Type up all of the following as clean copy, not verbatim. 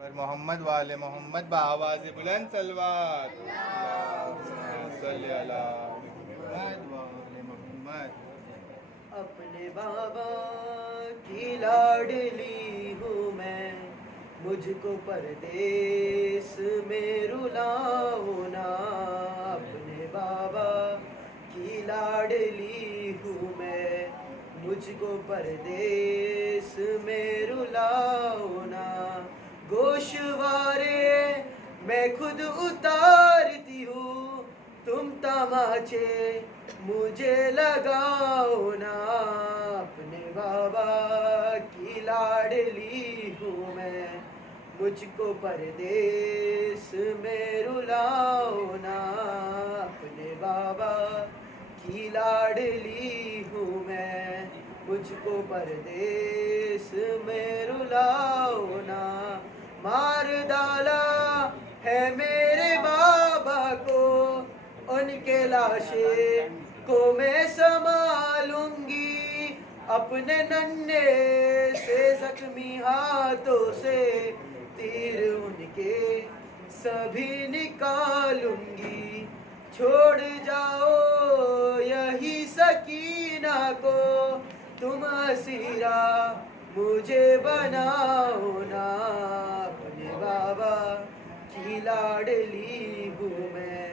پر محمد والے محمد بآواز بلند صلوات اللہم صلی علی محمد والے محمد. اپنے بابا کی لاڈلی ہوں میں، مجھ کو پردیس میں رلاؤ نا. اپنے بابا کی لاڈلی ہوں میں، مجھ کو پردیس میں رلاؤ نا. گوشوارے میں خود اتارتی ہوں، تم تماچے مجھے لگاؤ نا. اپنے بابا کی لاڈلی ہوں میں، مجھ کو پردیس میں رلاؤ نا. اپنے بابا کی لاڈلی ہوں میں، مجھ کو پردیس میں رلاؤ نا. مار ڈالا ہے میرے بابا کو، ان کے لاشے کو میں سنبھالوں گی. اپنے ننھے سے زخمی ہاتھوں سے تیر ان کے سبھی نکالوں گی. چھوڑ جاؤ یہی سکینہ کو، تم اسیرہ مجھے بناؤ نا. اپنے بابا کی لاڈلی ہوں میں،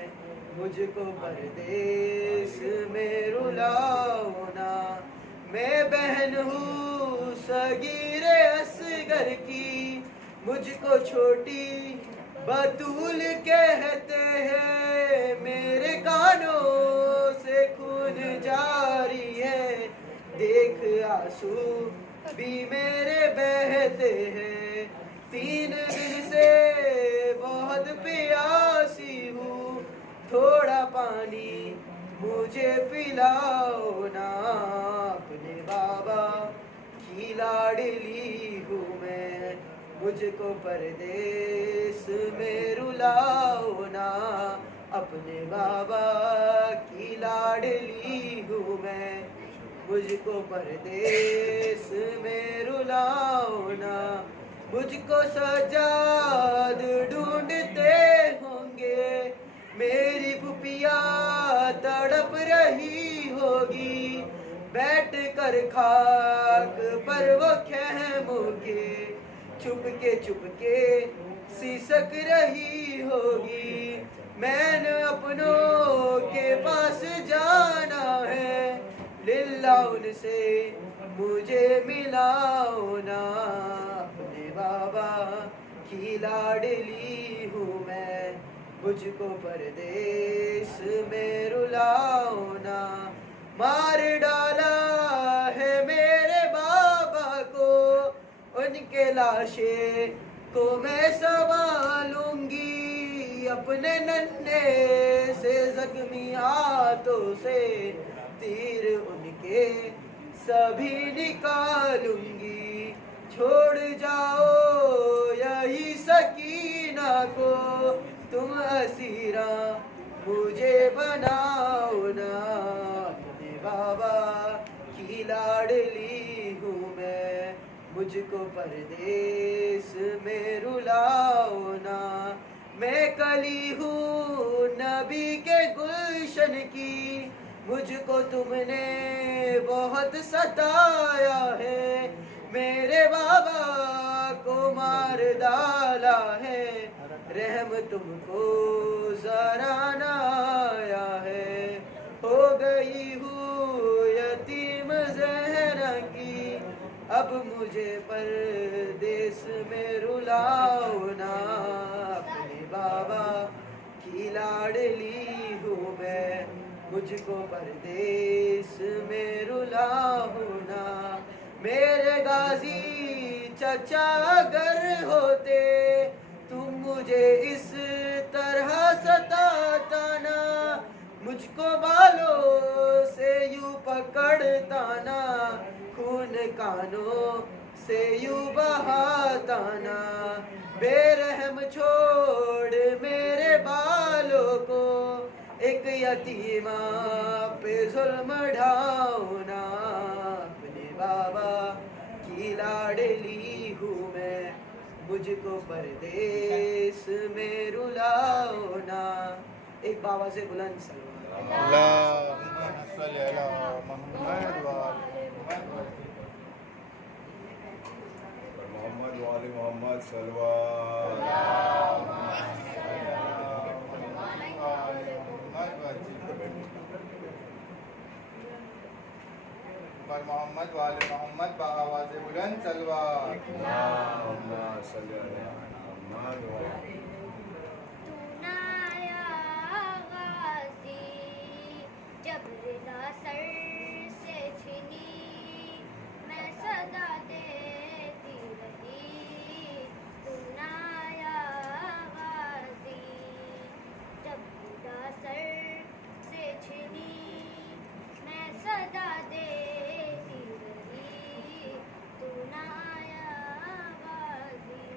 مجھ کو پردیس میں رلاؤ نا. میں بہن ہوں صغیر اصغر کی، مجھ کو چھوٹی بطول کہتے ہیں. میرے کانوں سے خون جاری ہے، دیکھ آنسو بھی میرے بہتے ہیں. 3 دن سے بہت پیاسی ہوں، تھوڑا پانی مجھے پلاؤ نا. اپنے بابا کی لاڈلی ہوں میں، مجھ کو پردیس میں رلاؤ نا. اپنے بابا کی لاڈلی ہوں میں، مجھ کو پردیس میں رلاؤ نا. مجھ کو سجاد ڈھونڈتے ہوں گے، میری پھپھیا تڑپ رہی ہوگی. بیٹھ کر خاک پر وہ خیموں کے چھپ کے سسک رہی ہوگی. میں نے اپنوں کے پاس جانا ہے، للہ ان سے مجھے ملاؤ نا. اپنے بابا کی لاڈلی ہوں میں، مجھ کو پردیس میں رلاؤ نا. مار ڈالا ہے میرے بابا کو، ان کے لاشے کو میں سنبھالوں گی. اپنے ننھے سے زخمی ہاتھوں سے تیر ان کے سبھی نکالوں گی. چھوڑ جاؤ یہی سکینہ کو، تم اسیرہ مجھے بناؤ نا. اپنے بابا کی لاڈلی ہوں میں، مجھ کو پردیس میں رلاؤ نا. میں کلی ہوں نبی کے گلشن کی، مجھ کو تم نے بہت ستایا ہے. میرے بابا کو مار ڈالا ہے، رحم تم کو ذرا نہ آیا ہے. ہو گئی ہوں یتیم زہرا کی، اب مجھے پردیس میں رلاؤ نا. اپنے بابا کی لاڈلی ہوں میں، مجھ کو پردیس میں رلاؤ نا. میرے غازی چچا اگر ہوتے، تم مجھے اس طرح ستاتا نا. مجھ کو بالوں سے یوں پکڑتا نا، خون کانوں سے یوں بہاتا نا. بے رحم چھوڑ میرے بالوں کو، ایک یتیمہ پہ ظلم ڈھاؤ نا. اپنے بابا کی لاڈلی ہوں میں، مجھ کو پردیس میں رلاؤ نا. ایک بابا سے بلند سلوات. اللهم صل على محمد وعلى محمد. محمد وعلى محمد صلوات. پر محمد وعلى محمد بآواز بلند صلوات. اللهم صل على محمد وعلى تو نایا غازی جب رضا سر سے چھنی میں صدا دیتی رہی. تو نایا غازی جب رضا سر سے چھنی میں صدا دیتی رہی. تو نایا غازی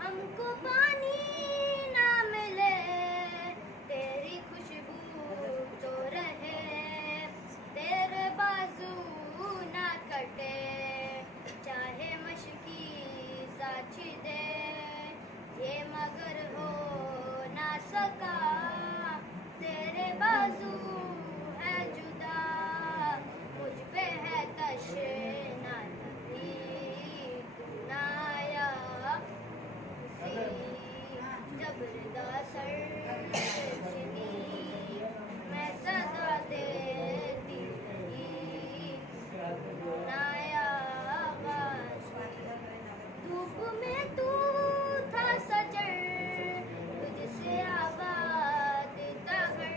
ہم کو پانی نہ ملے تیری خوشبو تو رہے. تیرے بازو نہ کٹے چاہے مشکی ساچ دے. یہ مگر ہو نہ سکا تیرے بازو ہے جدا. مجھ پہ ہے تشنا نبی. تو نایا جب رضا سر سے چھنی میں صدا دیتی رہی. نایا غازی دھوپ میں تو تھا سجر تجھ سے آباد تھا گھر.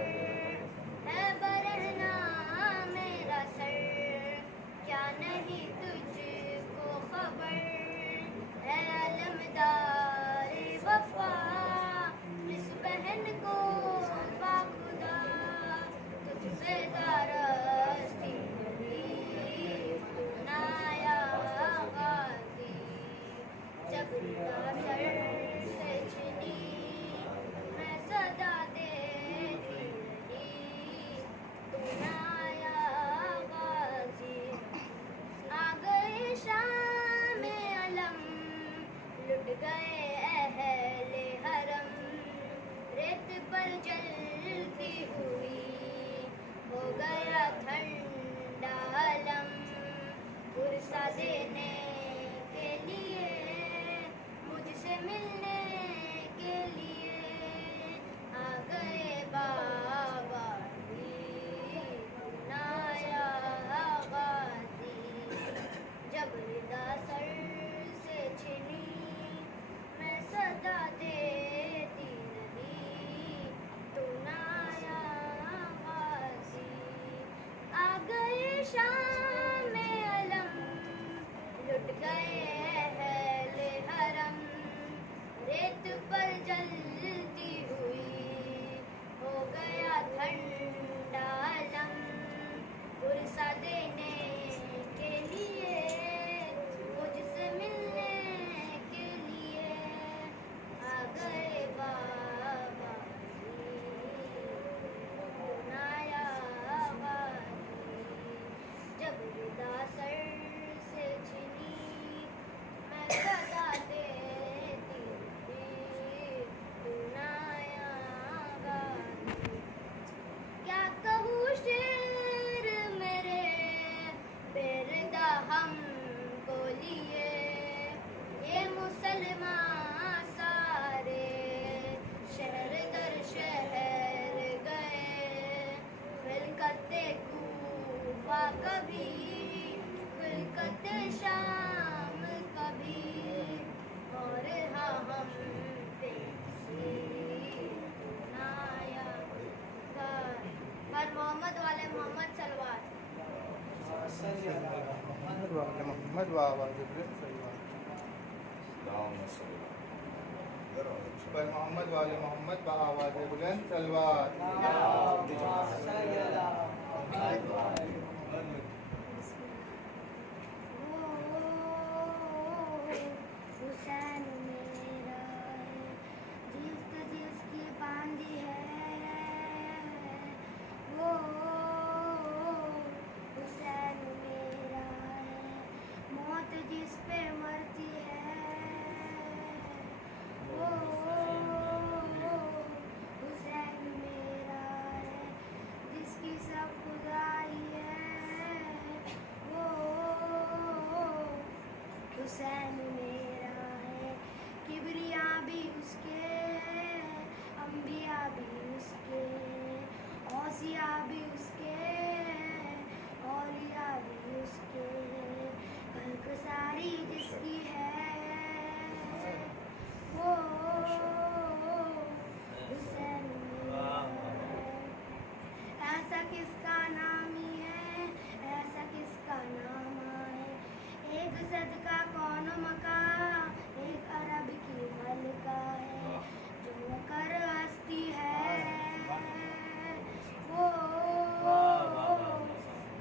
ہے برہنا میرا سر کیا نہیں تجھ کو خبر. ہے علمدار وفا اس بہن کو باخدا تجھ سے دارستی نہیں. تو نایا غازی جب رضا سر سے چھنی میں صدا دیتی رہی. تو نایا غازی آ گئے شام علم لٹ گئے اہل حرم. ریت پر جلتی ہوئی ہو گیا ٹھنڈا علم. پرسا دینے کے لیے مجھ سے ملنے کے لیے آ گئے بابا بھی. نایا غازی جب رضا سر سے چھنی میں صدا دیتی رہی. تو نایا غازی آ گئے شام علم لٹ گئے اہل حرم. ریت پر جلتی ہوئی ہو گیا ٹھنڈا علم. پرسا دینے کے لیے مجھ سے ملنے کے لیے آ گئے بابا بھی. تو نایا غازی جب رضا سر سے چھنی میں صدا دیتی رہی. تو نایا غازی کیا کہوں شعر میرے بردہ ہم کو لیے. یہ مسلمان سارے شہر در شہر گئے. خلقت کوفہ کبھی خلقت شام کبھی اور ہاں ہم پہ کسی. تو نایا پر محمد والے محمد صلوات. محمد وعلى محمد بآواز بلند صلوات. اللهم صل على پر محمد وعلى محمد بآواز بلند صلوات. حسین میرا ہے جس کی باندھی ہے وہ. حسین میرا ہے موت جس پہ مرتی ہے अंबिया भी उसके, औलिया भी उसके, खल्क सारी जिसकी है, वो हुसैन मेरा है। ऐसा किसका नाम ही है, ऐसा किसका नाम है, एक सदका कौन मका, एक अरब की मलका है, जो कर हस्ती है, वो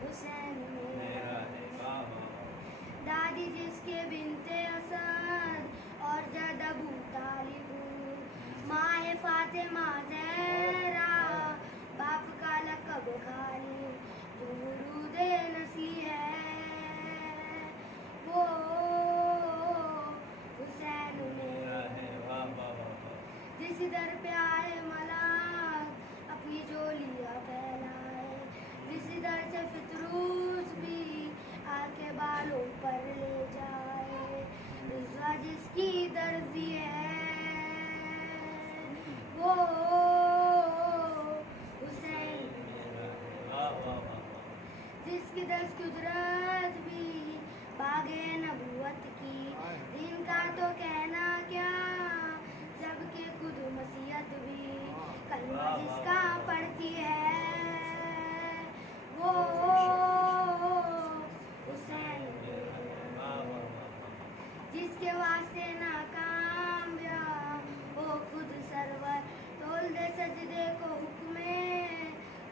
हुसैन मेरा है। दादी जिसके बिनते असद और जद अबू तालिब, माँ फातिमा ज़हरा, बाप का लक़ब खालिद, जो मुरूदे नस्ली है, वो हुसैन मेरा है। जिस दर पे आए मलाक अपनी जोलियाँ फैलाए, जिस दर से फितरूस भी आके बालों पर ले जाए, रिज़वा जिसकी दर्जी है, वो हुसैन मेरा है। जिसकी दस कुदरत भी बागे नबूवत की, दिन का तो कहना क्या, जबकि खुद मसीहत भी कलमा जिसका पढ़ती है, वो हुसैन मेरा है। जिसके वास्ते नाकामया वो खुद सरवर, तोल दे सजदे को हुक्मे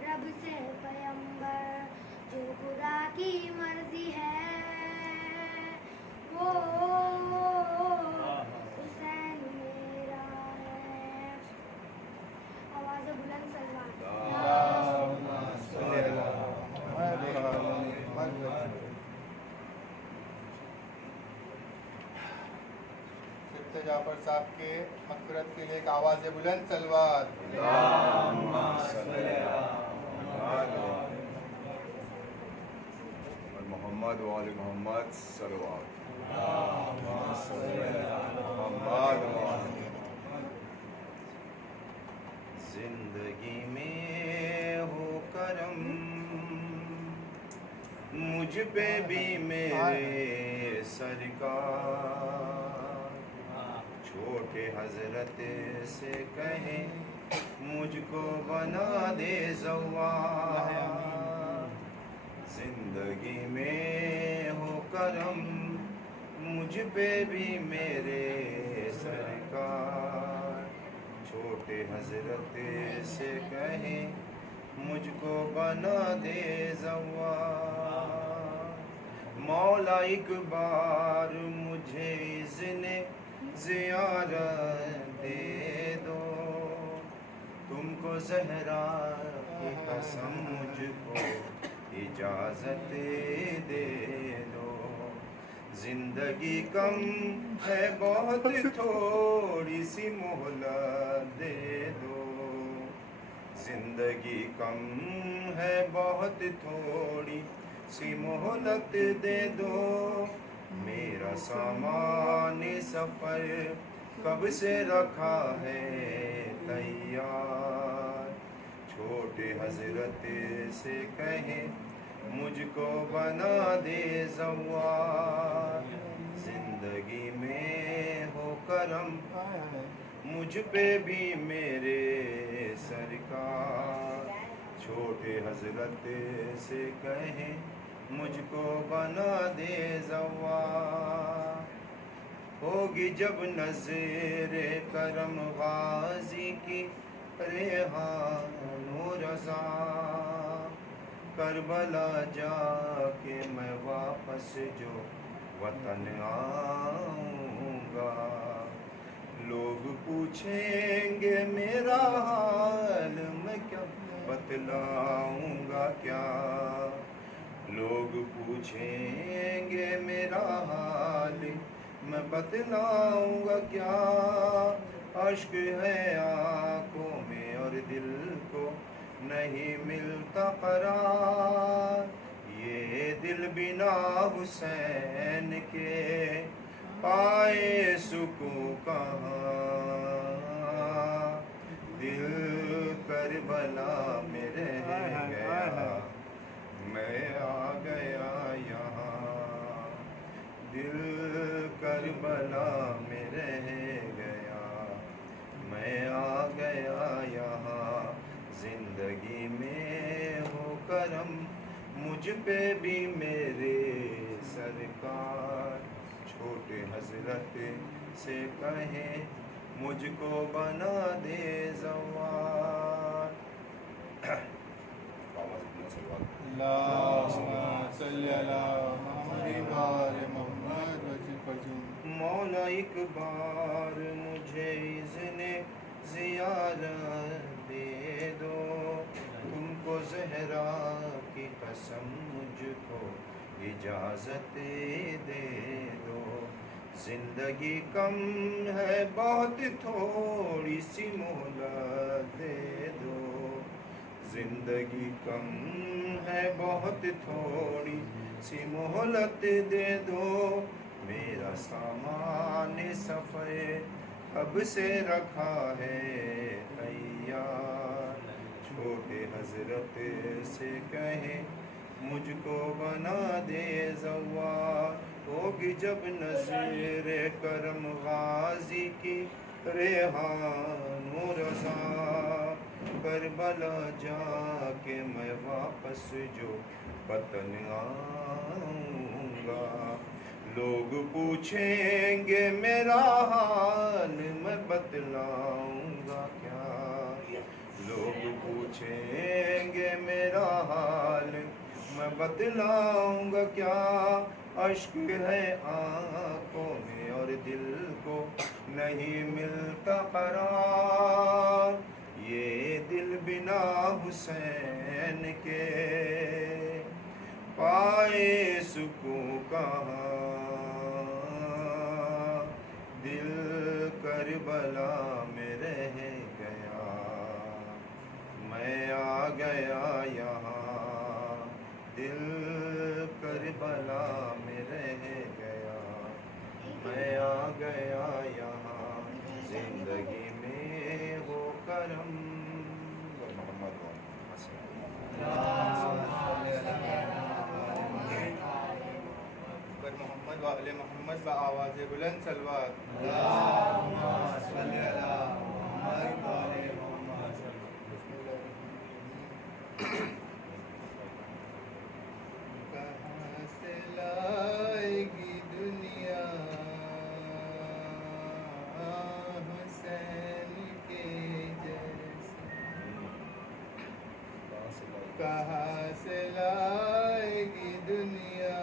रब से पैगंबर, जो खुदा की मर्जी है, वो हुसैन मेरा है। आवाज़ बुलंद सलवात। सिफ्ते जाफर साहब के मग़फ़िरत के लिए एक आवाज़ बुलंद सलवात। मोहम्मद वाले मोहम्मद सल्लल्लाहु जिंदगी में हो करम, मुझ पे भी मेरे सरकार, छोटे हजरत से कहें मुझको बना दे ज़व्वार। जिंदगी में हो करम, मुझ पे भी मेरे सरकार, छोटे हजरत से कहें मुझको बना दे ज़व्वार। मौला एक बार मुझे इज़्ने ज़ियारत दे दो, तुमको ज़हरा की कसम मुझको इजाज़त दे दो। जिंदगी कम है बहुत, थोड़ी सी मोहलत दे दो। जिंदगी कम है बहुत, थोड़ी सी मोहलत दे दो। मेरा सामान सफ़र कब से रखा है तैयार, छोटे हजरत से कहें मुझको बना दे ज़व्वार। जिंदगी में हो करम, मुझ पे भी मेरे सरकार, छोटे हजरत से कहें मुझको बना दे ज़व्वार। होगी जब नज़रे करम गाज़ी की रेहानो रज़ा, करबला जाके मैं वापस जो वतन आऊँगा। लोग पूछेंगे मेरा हाल, मैं क्या बतलाऊँगा क्या। लोग पूछेंगे मेरा हाल, मैं बतलाऊँगा क्या। अश्क है आँखों में और दिल को नहीं मिलता करार। ये दिल बिना हुसैन के पाए सुकून कहाँ। दिल करबला में रह करम मुझ पे भी मेरे सरकार। छोटे हजरत से कहे मुझको बना दे जवान। अल्लाहुम्मा सल्ली अला मुहम्मद व आले मुहम्मद वजिल फजून। मौला एक बार मुझे इज़्ने ज़ियारत दे दो, तुमको ज़हरा की कसम मुझको इजाज़त दे दो। ज़िंदगी कम है बहुत थोड़ी सी मोहलत दे दो। ज़िंदगी कम है बहुत थोड़ी सी मोहलत दे दो। मेरा सामान सफ़र अब से रखा है तैयार। छोटे हजरत से कहे मुझको बना दे ज़वार। होगी जब नज़र करम गाजी की रेहान रज़ा, करबला जाके मैं वापस जो वतन आऊँगा। लोग पूछेंगे मेरा हाल मैं बतलाऊँगा क्या। लोग पूछेंगे मेरा हाल मैं बतलाऊँगा क्या। अश्क है आँखों में और दिल को नहीं मिलता करार। ये दिल बिना हुसैन के पाए सुकून कहाँ। दिल करबला में रह गया, मैं आ गया यहाँ। दिल करबला में रह गया, मैं आ गया यहाँ। जिंदगी में वो करम मोहम्मद पर मोहम्मद व आले मोहम्मद व आवाज़ बुलंद सलवात। कहाँ से लाएगी दुनिया हुसैन के जैसा। कहाँ से लाएगी दुनिया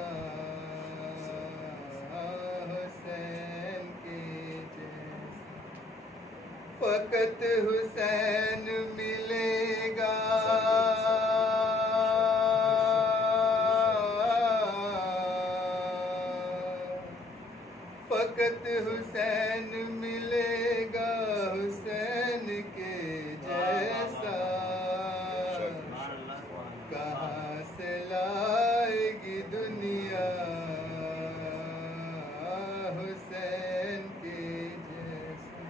हुसैन के जैसा। फकत हुसैन मिलेगा फकत हुसैन मिलेगा हुसैन के जैसा। कहाँ से लाएगी दुनिया हुसैन के जैसा।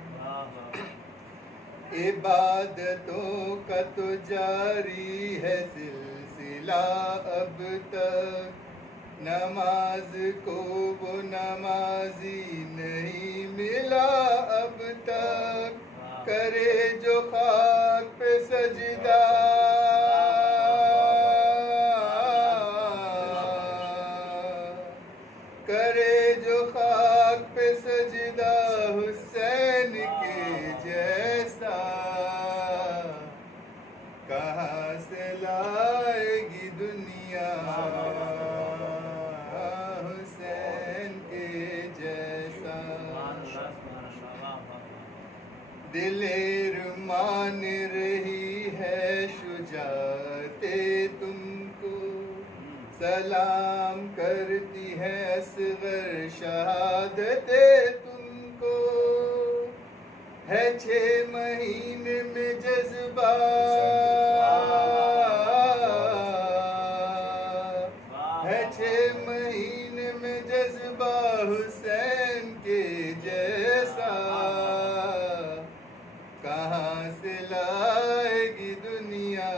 इबादतों का तो जारी है सिलसिला अब तक, नमाज को वो नमाजी नहीं मिला अब तक। करे जो खाक पे सजदा करे जो खाक पे सजदा हुसैन के जैसा। कहाँ से लाएगी दुनिया हुसैन के जैसा। दिलेर मान रही है शुजाते तुमको, सलाम करती है असगर शहादते तुमको। है 6 महीने में जज्बा है 6 महीने में जज्बा हुसैन के जैसा। कहाँ से लाएगी दुनिया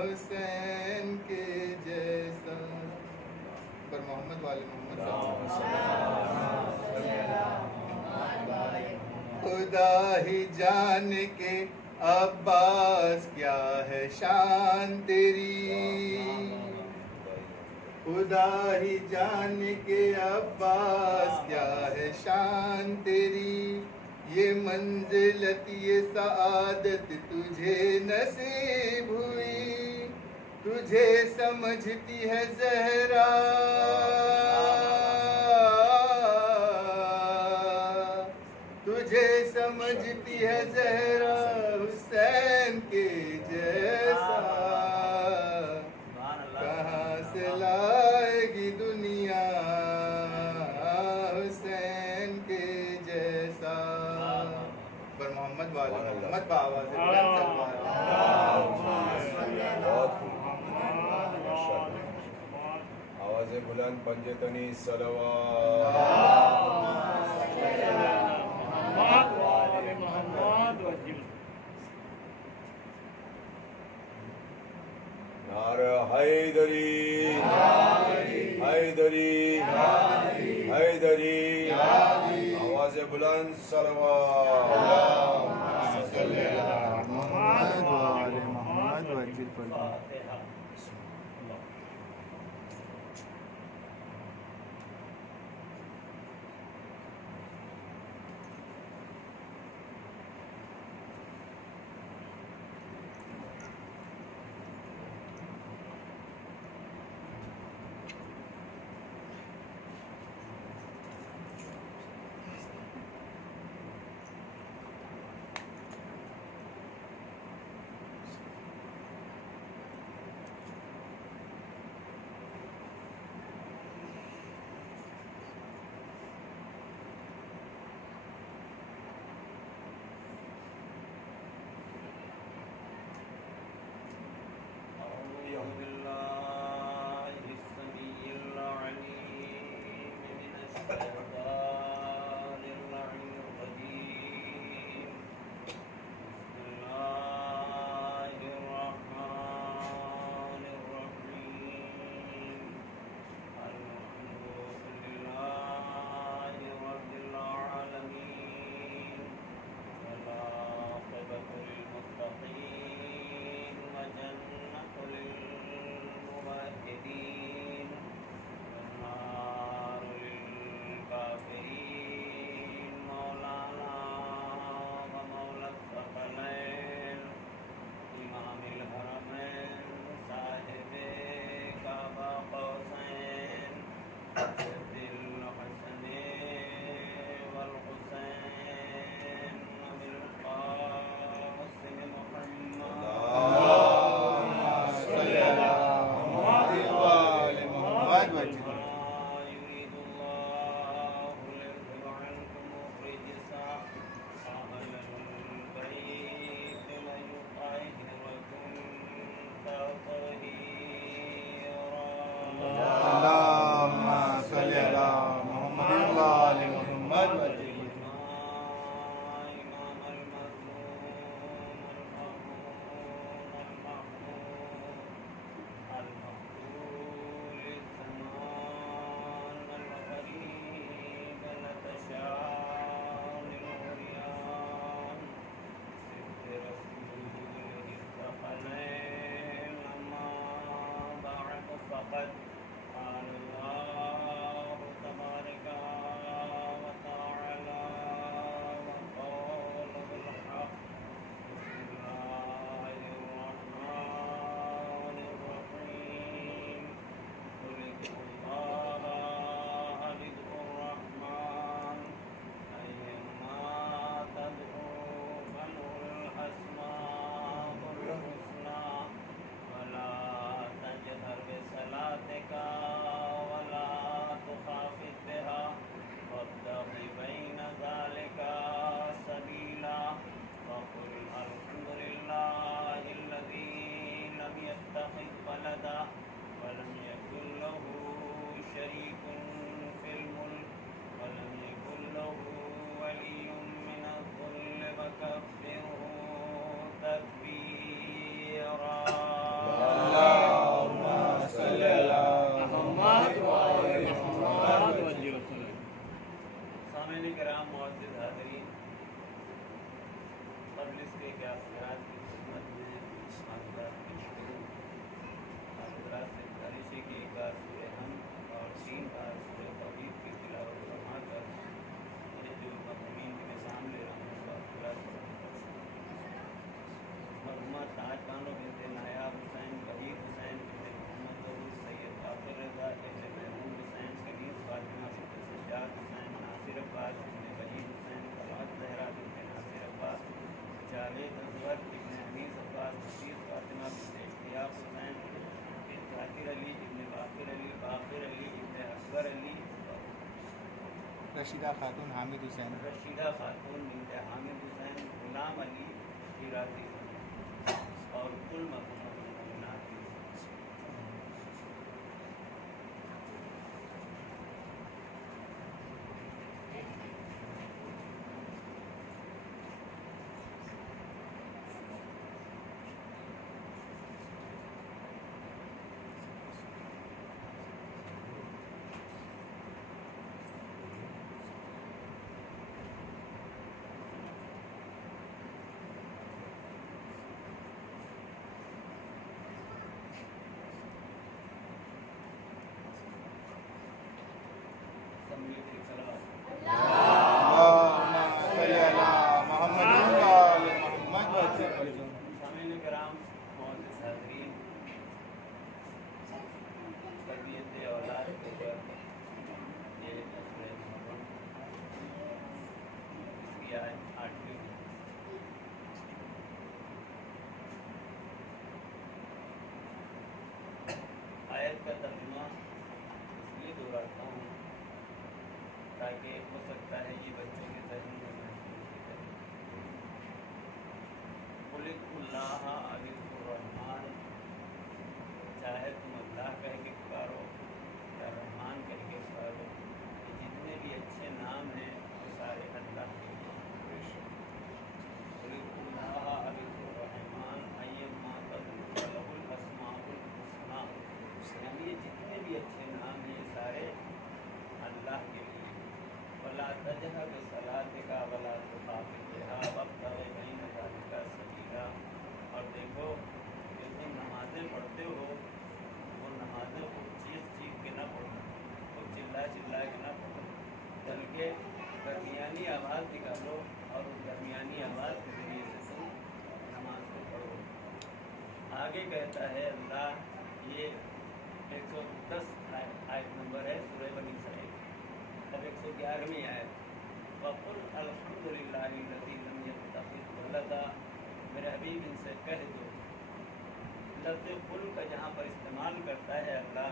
हुसैन के जैसा। पर मोहम्मद वाले मोहम्मद खुदा ही जान के अब्बास क्या है شان تیری خدا ہی جانے کے عباس کیا ہے شان تیری یہ منزلت یہ سعادت تجھے نصیب ہوئی تجھے سمجھتی ہے زہرا تجھے سمجھتی ہے زہرا حسین کے جیسا کہاں سے لائے گی دنیا حسین کے جیسا پر محمد والا محمد بآواز بلند سلوات آواز بلند پنجتنی نعرہ حیدری حیدری حیدری آواز بلند صلوات محمد وآل محمد وجل فرما مجلس کے کیا خیرات کی خدمت میں اس معلومات کی رشیدہ خاتون حامد حسین رشیدہ خاتون بنت حامد حسین غلام علی شیرازی اور کل محمد المومنات سامعین کرام، معزز حاضرین، تربیت اولاد کے اوپر یہ مسئلہ محرم اس کی آج 8ویں آیت کا ترجمہ اس لیے دہراتا ہوں تاکہ ہو سکتا ہے یہ بچوں کے ذہن میں محسوس کرے۔ قل اللہ علیہ الرحمن، چاہے تم اللہ کہہ کے پکارو یا رحمان کہہ کے پکارو، یہ جتنے بھی اچھے نام ہیں وہ سارے اللہ کے ہیں۔ قل اللہ علیہ الرحمن ایما تدعوا فلہ الاسماء الحسنی، یعنی یہ جتنے بھی اچھے نام ہیں یہ سارے اللہ کے لیے۔ ولا تجهر بصلاتك ولا تخافت بها وابتغ بين ذلك سبيلا، اور دیکھو کہ تم نمازیں پڑھتے ہو وہ نمازیں کو چیخ چیخ کے نہ پڑھو، وہ چلا چلا کے نہ پڑھو، بلکہ درمیانی آواز نکالو اور اس درمیانی آواز کے ذریعے سے تم نماز کو پڑھو۔ آگے کہتا ہے اللہ، یہ 110 آیت نمبر ہے سورہ بنی اسرائیل، اب 111ویں آیت، وَقُلْ الْحَمْدُ لِلَّهِ الَّذِي لَمْ يَتَّخِذْ وَلَدًا، میرے حبیب ان سے کہہ دو، لفظ قل کا جہاں پر استعمال کرتا ہے اللہ،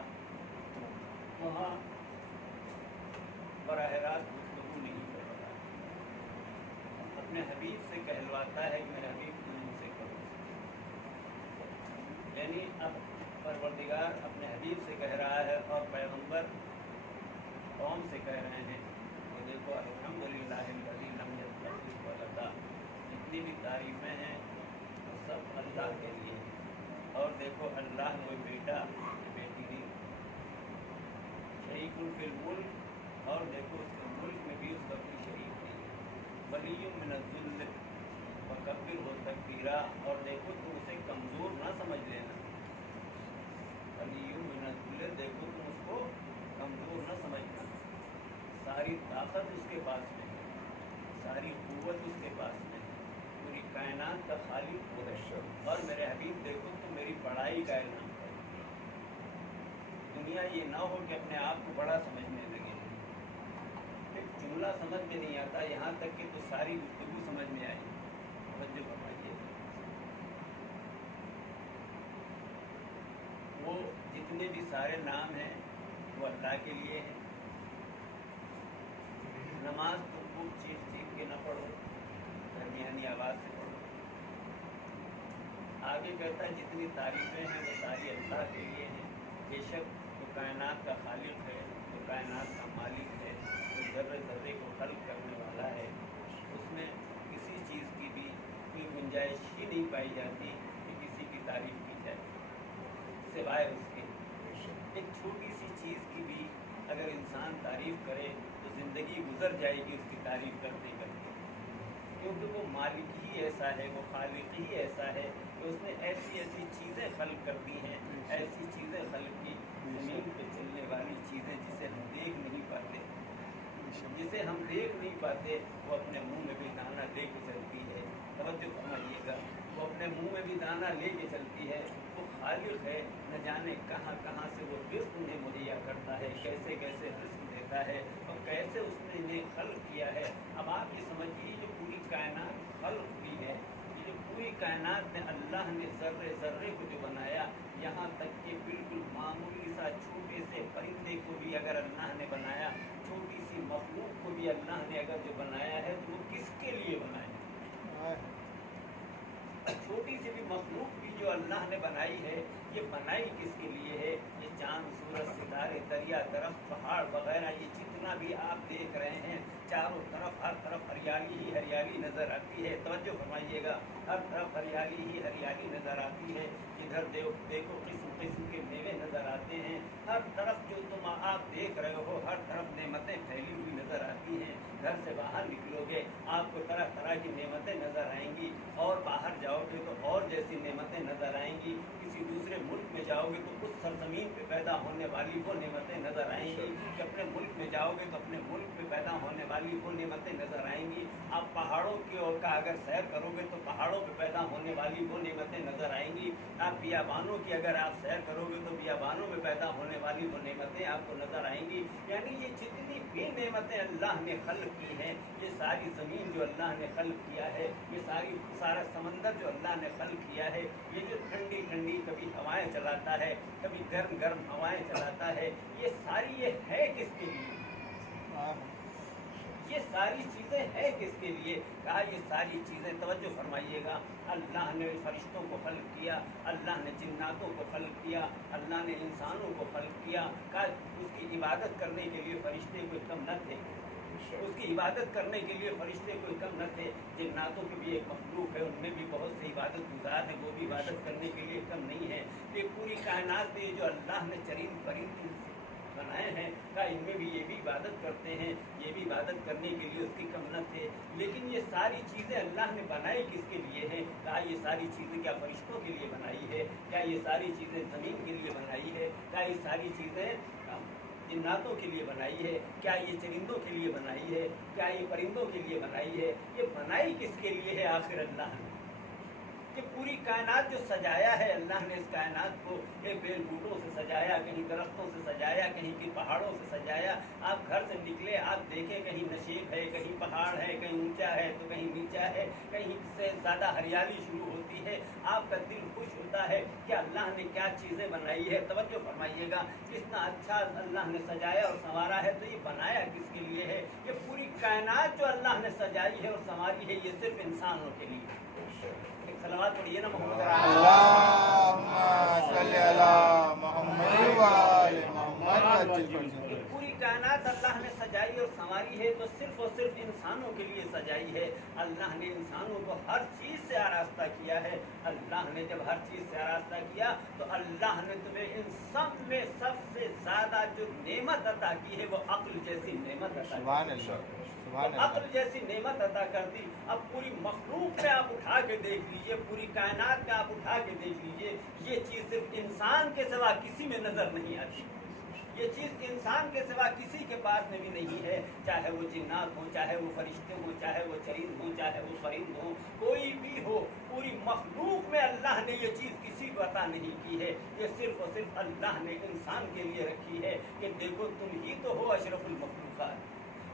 وہاں براہ راست گفتگو نہیں کرتا، اپنے حبیب سے کہلواتا ہے کہ میرے حبیب تم ان سے کہو، یعنی اب پروردگار اپنے حبیب سے کہہ رہا ہے اور پیغمبر قوم سے کہہ رہے ہیں کہ دیکھو الحمدللہ الذی لم یتخذ ولدا، جتنی بھی تعریفیں ہیں وہ سب اللہ کے لیے ہیں، اور دیکھو اللہ نے کوئی بیٹا بیٹی نہیں، شریک فی الملک، اور دیکھو اس کے ملک میں بھی اس کا کوئی شریک نہیں ہے، ولی من الذل وکبرہ تکبیرا، اور دیکھو تم اسے کمزور نہ سمجھ لینا، ولی من الذل، دیکھو تم اس کو کمزور نہ سمجھنا، ساری طاقت اس کے پاس میں ہے، ساری قوت اس کے پاس میں ہے، پوری کائنات کا خالق وہ ہے، اور میرے حبیب دیکھو تم میری بڑائی کا اعلان کرو، دنیا یہ نہ ہو کہ اپنے آپ کو بڑا سمجھنے لگے، ایک جملہ سمجھ میں نہیں آتا یہاں تک کہ تو ساری گفتگو سمجھ میں آئی، توجہ فرمائیے، وہ جتنے بھی سارے نام ہیں وہ اللہ کے لیے ہیں، نماز تو خوب چیخ چیخ کے نہ پڑھو، درمیانی آواز سے پڑھو، آگے کہتا ہے جتنی تعریفیں ہیں وہ ساری اللہ کے لیے ہیں، بے شک وہ کائنات کا خالق ہے، وہ کائنات کا مالک ہے، وہ ذرے ذرے کو خلق کرنے والا ہے، اس میں کسی چیز کی بھی کوئی گنجائش ہی نہیں پائی جاتی کہ کسی کی تعریف کی جائے سوائے اس کے، ایک چھوٹی سی چیز کی بھی اگر انسان تعریف کرے تو زندگی گزر جائے گی اس کی تعریف کرتے کرتے، کیونکہ وہ مالک ہی ایسا ہے، وہ خالق ہی ایسا ہے کہ اس نے ایسی ایسی چیزیں خلق کر دی ہیں، ایسی چیزیں خلق کی، زمین پہ چلنے والی چیزیں جسے ہم دیکھ نہیں پاتے، جسے ہم دیکھ نہیں پاتے، وہ اپنے منہ میں بھی دانہ لے کے چلتی ہے، توجہ فرمائیے گا، وہ اپنے منہ میں بھی دانہ لے کے چلتی ہے، وہ خالق ہے، نہ جانے کہاں کہاں سے وہ رزق انہیں مہیا کرتا ہے، کیسے کیسے رزق دیتا ہے اور کیسے اس نے انہیں خلق کیا ہے۔ اب آپ یہ سمجھیے جو پوری کائنات خلق ہوئی ہے، یہ جو پوری کائنات میں اللہ نے ذرے ذرے کو جو بنایا، یہاں تک کہ بالکل معمولی سا چھوٹے سے پرندے کو بھی اگر اللہ نے بنایا، چھوٹی سی मखलूक को भी अल्लाह ने अगर जो बनाया है तो वो किसके लिए बनाया है? छोटी सी भी मखलूक भी जो अल्लाह ने बनाई है, ये बनाई किसके लिए है? ये चांद, सूरज, सितारे, दरिया, दरख्त, पहाड़ वगैरह, ये जितना भी आप देख रहे हैं, चारों तरफ हर तरफ हरियाली ही हरियाली नज़र आती है। तवज्जो फरमाइएगा, हर तरफ हरियाली ही हरियाली नज़र आती है। इधर देखो किस्म किस्म के मेवे नज़र आते हैं। हर तरफ जो तुम आप देख रहे हो, हर तरफ नेमतें फैली हुई नज़र आती हैं। घर से बाहर निकलोगे आपको तरह तरह की नेमतें नज़र आएंगी, और बाहर जाओगे तो और जैसी नेमतें नज़र आएंगी। किसी दूसरे मुल्क में जाओगे तो उस सरजमीन पे पैदा होने वाली वो नेमतें नज़र आएंगी। कि अपने मुल्क में जाओगे तो अपने मुल्क में पैदा होने वाली वो नेमतें नज़र आएंगी। आप पहाड़ों की ओर का अगर सैर करोगे तो पहाड़ों पे पैदा होने वाली वो नेमतें नज़र आएंगी। आप बियाबानों की अगर आप सैर करोगे तो बियाबानों में पैदा होने वाली वो नेमतें आपको नज़र आएंगी। यानी ये जितनी भी नेमतें अल्लाह ने खल्क की हैं, ये सारी ज़मीन जो अल्लाह ने खल्क किया है, ये सारा समंदर जो अल्लाह ने खल्क किया है, ये जो ठंडी ठंडी कभी हवाएं चलाता है, कभी गर्म गर्म हवाएं चलाता है, ये सारी ये है किसके लिए? ये सारी चीज़ें हैं किसके लिए? कहा ये सारी चीज़ें, तवज्जो फरमाइएगा, अल्लाह ने फरिश्तों को खल्क किया, अल्लाह ने जिन्नातों को खल्क किया, अल्लाह ने इंसानों को खल्क किया। कहा उसकी इबादत करने के लिए फरिश्ते कोई कम न थे, उसकी इबादत करने के लिए फरिश्ते कोई कम न थे। जिन्नातों की भी एक मखलूक है, उनमें भी बहुत से इबादत गुजार हैं, वो भी इबादत करने के लिए कम नहीं है। ये पूरी कायनात में जो अल्लाह ने चरिंद परिंद बनाए हैं, का इनमें भी ये भी इबादत करते हैं, ये भी इबादत करने के लिए उसकी कम न थे। लेकिन ये सारी चीज़ें अल्लाह ने बनाई किसके लिए हैं? कहा ये सारी चीज़ें क्या फरिश्तों के लिए बनाई है? क्या ये सारी चीज़ें ज़मीन के लिए बनाई है? क्या ये सारी चीज़ें जिन्नातों के लिए बनाई है? क्या ये चरिंदों के लिए बनाई है? क्या ये परिंदों के लिए बनाई है? ये बनाई किसके लिए है आखिर अल्लाह ने? कि पूरी कायनात जो सजाया है अल्लाह ने, इस कायनात को एक बेल बूटों से सजाया, कहीं दरख्तों से सजाया, कहीं की पहाड़ों से सजाया। आप घर से निकले, आप देखें कहीं नशीब है, कहीं पहाड़ है, कहीं ऊंचा है तो कहीं नीचा है, कहीं से ज़्यादा हरियाली शुरू होती है। आपका दिल खुश होता है कि अल्लाह ने क्या चीज़ें बनाई है। तवज्जो फरमाइएगा, कितना अच्छा अल्लाह ने सजाया और संवारा है। तो ये बनाया किसके लिए है? ये पूरी कायनात जो अल्लाह ने सजाई है और संवारी है, ये सिर्फ इंसानों के लिए। एक सलावत पढ़िए ना मोहम्मद। पूरी कायनात अल्लाह ने सजाई और संवारी है तो सिर्फ और सिर्फ इंसानों के लिए सजाई है। अल्लाह ने इंसानों को हर चीज़ से आरास्ता किया है। अल्लाह ने जब हर चीज़ से आरास्ता किया तो अल्लाह ने तुम्हें इन सब में सबसे ज़्यादा जो नेमत अता की है वो अक्ल जैसी नेमत अता की। अक्ल जैसी नेमत अता कर दी। अब पूरी मखलूक में आप उठा के देख लीजिए, पूरी कायनात में आप उठा के देख लीजिए, ये चीज़ सिर्फ इंसान के सिवा किसी में नज़र नहीं आती। ये चीज़ इंसान के सिवा किसी के पास में भी नहीं है। चाहे वो जिन्नात हो, चाहे वो फरिश्ते हो, चाहे वो चरिंद हो, चाहे वो परिंद हो, कोई भी हो, पूरी मखलूक में अल्लाह ने ये चीज़ किसी को अता नहीं की है। ये सिर्फ और सिर्फ अल्लाह ने इंसान के लिए रखी है कि देखो तुम ही तो हो अशरफुल मखलूकात,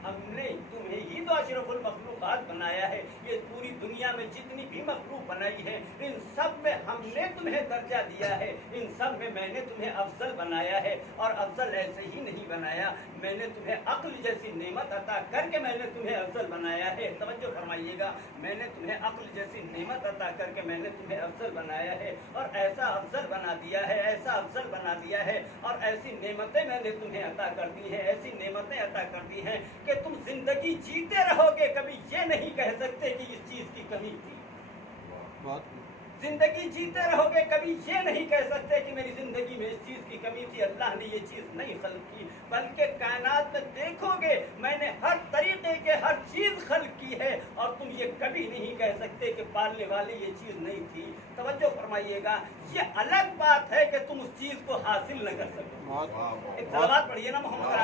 हमने तुम्हें ही तो अशरफुल मखलूकात बनाया है। ये पूरी दुनिया में जितनी भी मखलूक बनाई है, इन सब में हमने तुम्हें दर्जा दिया है, इन सब में मैंने तुम्हें अफजल बनाया है। और अफजल ऐसे ही नहीं बनाया, मैंने तुम्हें अक्ल जैसी नेमत अता करके मैंने तुम्हें अफजल बनाया है। तवज्जो फरमाइएगा, मैंने तुम्हें अक्ल जैसी नेमत अता करके मैंने तुम्हें अफजल बनाया है। और ऐसा अफजल बना दिया है, ऐसा अफजल बना दिया है, और ऐसी नेमतें मैंने तुम्हें अता कर दी है, ऐसी नेमतें अता कर दी हैं कि तुम जिंदगी जीते रहोगे, कभी ये नहीं कह सकते कि इस चीज की कमी थी। जिंदगी जीते रहोगे, कभी ये नहीं कह सकते कि मेरी जिंदगी में इस चीज की कमी थी। अल्लाह ने ये चीज नहीं खल्क की, बल्कि कायनात में देखोगे मैंने हर तरीके के हर चीज खल्क की है, और तुम ये कभी नहीं कह सकते कि पालने वाली ये चीज नहीं थी। तवज्जो फरमाइएगा, ये अलग बात है कि तुम उस चीज को हासिल न कर सको। एक सलावत पढ़िए ना मोहम्मद।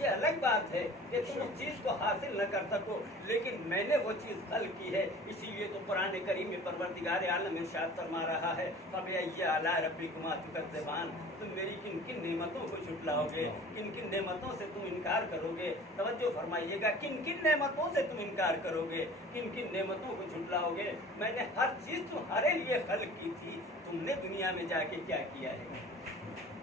ये अलग बात है कि तुम उस चीज़ को हासिल न कर सको, लेकिन मैंने वो चीज़ खल्क की है। इसीलिए तो कुरान करीम में परवरदिगार आलम इरशाद फरमा रहा है, फबिअय्यि आला रब्बिकुमा तुकज़्ज़िबान, तुम मेरी किन किन नेमतों को झुटलाओगे, किन किन नेमतों से तुम इनकार करोगे। तवज्जो फरमाइएगा, किन किन नेमतों से तुम इनकार करोगे, किन किन नेमतों को झुटलाओगे। मैंने हर चीज़ तुम्हारे लिए खल्क की थी, तुमने दुनिया में जाके क्या किया है।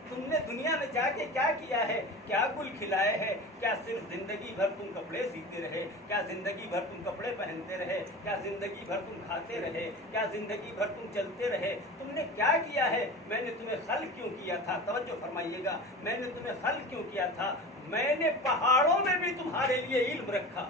तुमने दुनिया में जाके क्या किया है, क्या गुल खिलाए हैं, क्या सिर्फ जिंदगी भर तुम कपड़े सीते रहे, क्या जिंदगी भर तुम कपड़े पहनते रहे, क्या जिंदगी भर तुम खाते रहे, क्या जिंदगी भर तुम चलते रहे, तुमने क्या किया है? मैंने तुम्हें खल्क क्यों किया था? तवज्जो फरमाइएगा, मैंने तुम्हें खल्क क्यों किया था? मैंने पहाड़ों में भी तुम्हारे लिए इल्म रखा,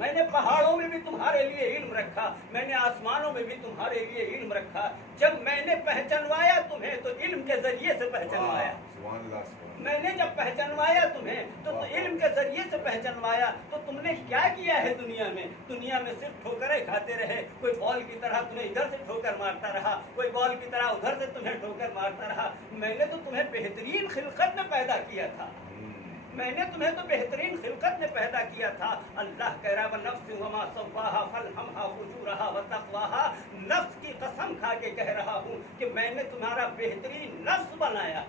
मैंने पहाड़ों में भी तुम्हारे लिए इल्म रखा, मैंने आसमानों में भी तुम्हारे लिए इल्म रखा। जब मैंने पहचानवाया तुम्हें तो इल्म के जरिए से पहचानवाया, मैंने जब पहचानवाया तुम्हें तो इल्म के जरिए से पहचानवाया। तो तुमने क्या किया है दुनिया में? दुनिया में सिर्फ ठोकरें खाते रहे, कोई बॉल की तरह तुम्हें इधर से ठोकर मारता रहा, कोई बॉल की तरह उधर से तुम्हें ठोकर मारता रहा। मैंने तो तुम्हें बेहतरीन खिलकत में पैदा किया था, मैंने तुम्हें तो बेहतरीन खिलकत में पैदा किया था। अल्लाह कह रहा है नफ्स वमा सव्वाहा फल्हमहा फुजूरहा व तक़वाहा, नफ्स की कसम खा के कह रहा हूँ कि मैंने तुम्हारा बेहतरीन नफ्स बनाया,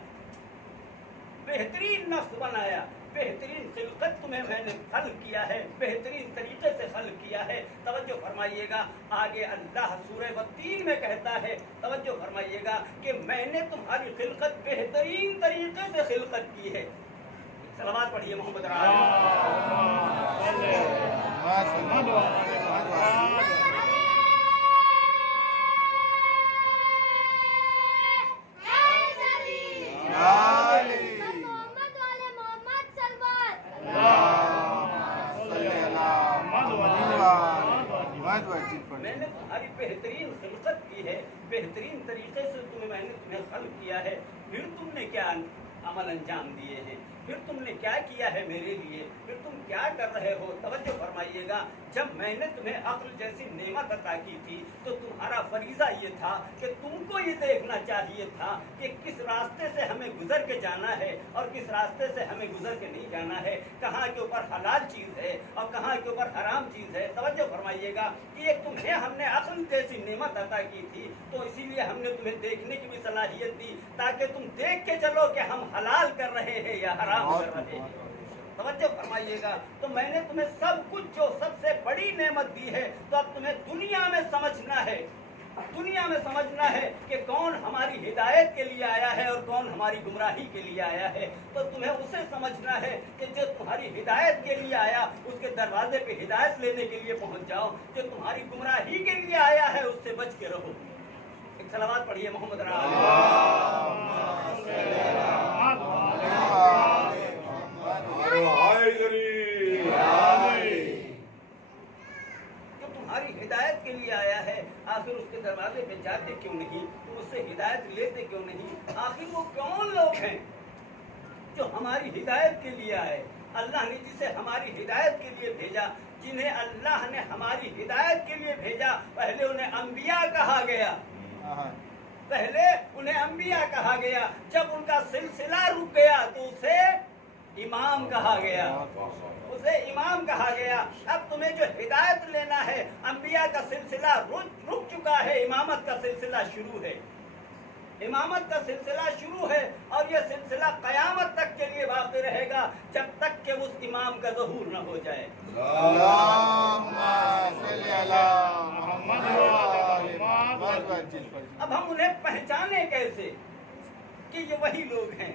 बेहतरीन नफ्स बनाया, बेहतरीन खिलकत तुम्हें मैंने खल्क किया है, बेहतरीन तरीके से खल्क किया है। तवज्जो फरमाइएगा, आगे अल्लाह सूरह तीन में कहता है, तवज्जो फरमाइएगा कि मैंने तुम्हारी खिलकत बेहतरीन तरीके से खिलकत की है। सलावत पढ़िए मोहम्मद मैंने तुम्हारी बेहतरीन खिलकत की है, बेहतरीन तरीके से मैंने तुम्हें खल्क किया है। फिर तुमने क्या अमल अंजाम दिए हैं, फिर तुमने क्या किया है मेरे लिए, फिर तुम क्या कर रहे हो? तवज्जो फरमाइएगा, जब मैंने तुम्हें अक्ल जैसी नेमत अता की थी तो तुम्हारा फरीजा ये था कि तुमको ये देखना चाहिए था कि किस रास्ते से हमें गुजर के जाना है और किस रास्ते से हमें गुजर के नहीं जाना है, कहाँ के ऊपर हलाल चीज़ है और कहाँ के ऊपर हराम चीज़ है। तवज्जो फरमाइएगा कि ये तुम्हें हमने अक्ल जैसी नेमत अता की थी तो इसीलिए हमने तुम्हें देखने की भी सलाहियत दी ताकि तुम देख के चलो कि हम हलाल कर रहे हैं या हराम कर रहे हैं। तवज्जो फरमाइएगा, तो मैंने तुम्हें सब कुछ जो सबसे बड़ी नेमत दी है, तो अब तुम्हें दुनिया में समझना है, दुनिया में समझना है कि कौन हमारी हिदायत के लिए आया है और कौन हमारी गुमराही के लिए आया है। तो तुम्हें उसे समझना है कि जो तुम्हारी हिदायत के लिए आया उसके दरवाजे पे हिदायत लेने के लिए पहुंच जाओ, जो तुम्हारी गुमराही के लिए आया है उससे बच के रहो। एक सलावत पढ़िए मोहम्मद जो तुम्हारी हिदायत के लिए आया है, आखिर उसके दरवाजे पे जाते क्यों नहीं, तुम उससे हिदायत लेते क्यों नहीं? आखिर वो कौन लोग हैं जो हमारी हिदायत के लिए आए? अल्लाह ने जिसे हमारी हिदायत के लिए भेजा, जिन्हें अल्लाह ने हमारी हिदायत के लिए भेजा, पहले उन्हें अंबिया कहा गया, पहले उन्हें अंबिया कहा गया। जब उनका सिलसिला रुक गया तो उसे इमाम कहा गया, उसे इमाम कहा गया। अब तुम्हें जो हिदायत लेना है, अंबिया का सिलसिला रुक चुका है, इमामत का सिलसिला शुरू है, इमामत का सिलसिला शुरू है और यह सिलसिला कयामत तक के लिए बाकी रहेगा जब तक कि उस इमाम का ज़हूर न हो जाए। अब हम उन्हें पहचाने कैसे कि ये वही लोग हैं?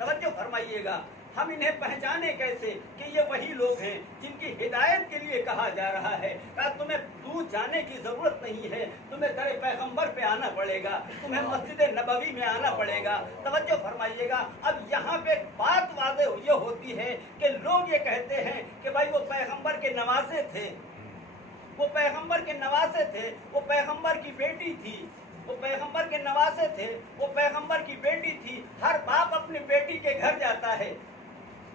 तवज्जो फरमाइएगा, हम इन्हें पहचाने कैसे कि ये वही लोग हैं जिनकी हिदायत के लिए कहा जा रहा है। तुम्हें दूर जाने की जरूरत नहीं है, तुम्हें दर पैगंबर पे आना पड़ेगा, तुम्हें मस्जिद नबवी में आना पड़ेगा। तवज्जो फरमाइएगा, अब यहाँ पे बात वाज़ेह ये होती है कि लोग ये कहते हैं कि भाई वो पैगंबर के नवासे थे, वो पैगंबर के नवासे थे, वो पैगंबर की बेटी थी, वो पैगंबर के नवासे थे, वो पैगंबर की बेटी थी। हर बाप अपनी बेटी के घर जाता है,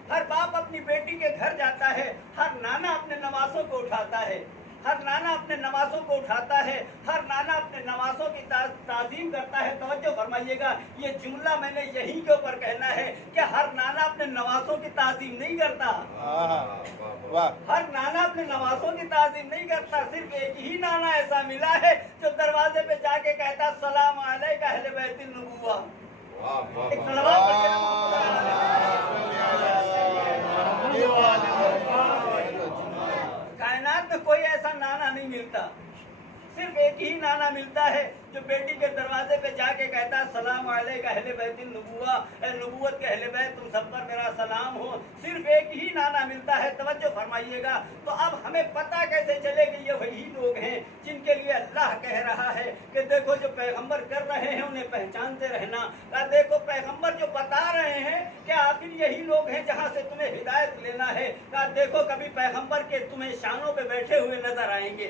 हर बाप अपनी बेटी के घर जाता है, हर नाना अपने नवासों को उठाता है, हर नाना अपने नवासों को उठाता है, हर नाना अपने नवासों की ताज़ीम करता है। तवज्जो फरमाइएगा, ये जुमला मैंने यहीं के ऊपर कहना है कि हर नाना अपने नवासों की ताज़ीम नहीं करता, हर नाना अपने नवासों की ताज़ीम नहीं करता। सिर्फ एक ही नाना ऐसा मिला है जो दरवाजे पे जाके कहता सलाम अलैका अहले बैतिन नबुव्वा। एक सलावत कायनात में कोई ऐसा नाना नहीं मिलता, सिर्फ एक ही नाना मिलता है जो बेटी के दरवाजे पे जाके कहता है सलाम अलैका अहले बैतिन नबुव्वा, ए नबूवत के अहले बैत तुम सब पर मेरा सलाम हो। सिर्फ एक ही नाना मिलता है, तवज्जो फरमाइएगा। तो अब हमें पता कैसे चले कि ये वही लोग हैं जिनके लिए अल्लाह कह रहा है कि देखो जो पैगंबर कर रहे हैं उन्हें पहचानते रहना। देखो पैगंबर जो बता रहे हैं कि आखिर यही लोग हैं जहाँ से तुम्हें हिदायत लेना है। देखो कभी पैगंबर के तुम्हें शानों पे बैठे हुए नजर आएंगे,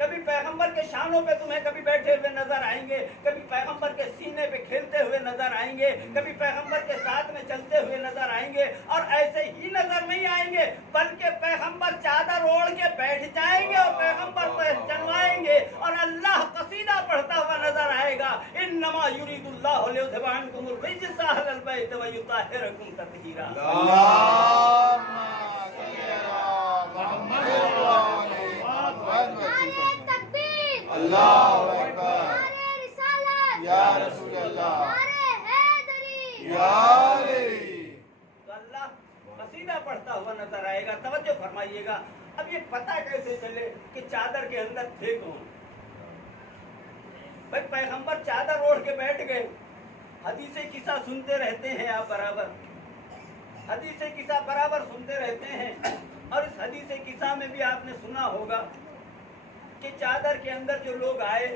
कभी पैगंबर के शानों पे तुम्हें कभी बैठे हुए नजर आएंगे, कभी पैगंबर के सीने पे खेलते हुए नजर आएंगे, कभी पैगंबर के साथ में चलते हुए नजर आएंगे। और ऐसे ही नजर नहीं आएंगे बल्कि पैगंबर चादर ओढ़ के बैठ जाएंगे और पैगंबर पहचानवाएंगे और अल्लाह कसीदा पढ़ता हुआ नजर आएगा। इन्नमा युरीदुल्लाहु लियुज़हिबा अन्कुमुर रिज्सा अहलल बैत व युताहिरकुम तत्हीरा। अल्लाहु अकबर, नारे रिसालत, या रसूल अल्लाह, नारे हैदरी, या अली। तो अल्लाह कसीदा पढ़ता हुआ नजर आएगा। तवज्जो फरमाइएगा। अब ये पता कैसे चले कि चादर के अंदर थे कौन? भाई पैगंबर चादर ओढ़ के बैठ गए। हदीसे किस्सा सुनते रहते हैं आप बराबर, हदीसे किस्सा बराबर सुनते रहते हैं। और इस हदीसे किस्सा में भी आपने सुना होगा कि चादर के अंदर जो लोग आए,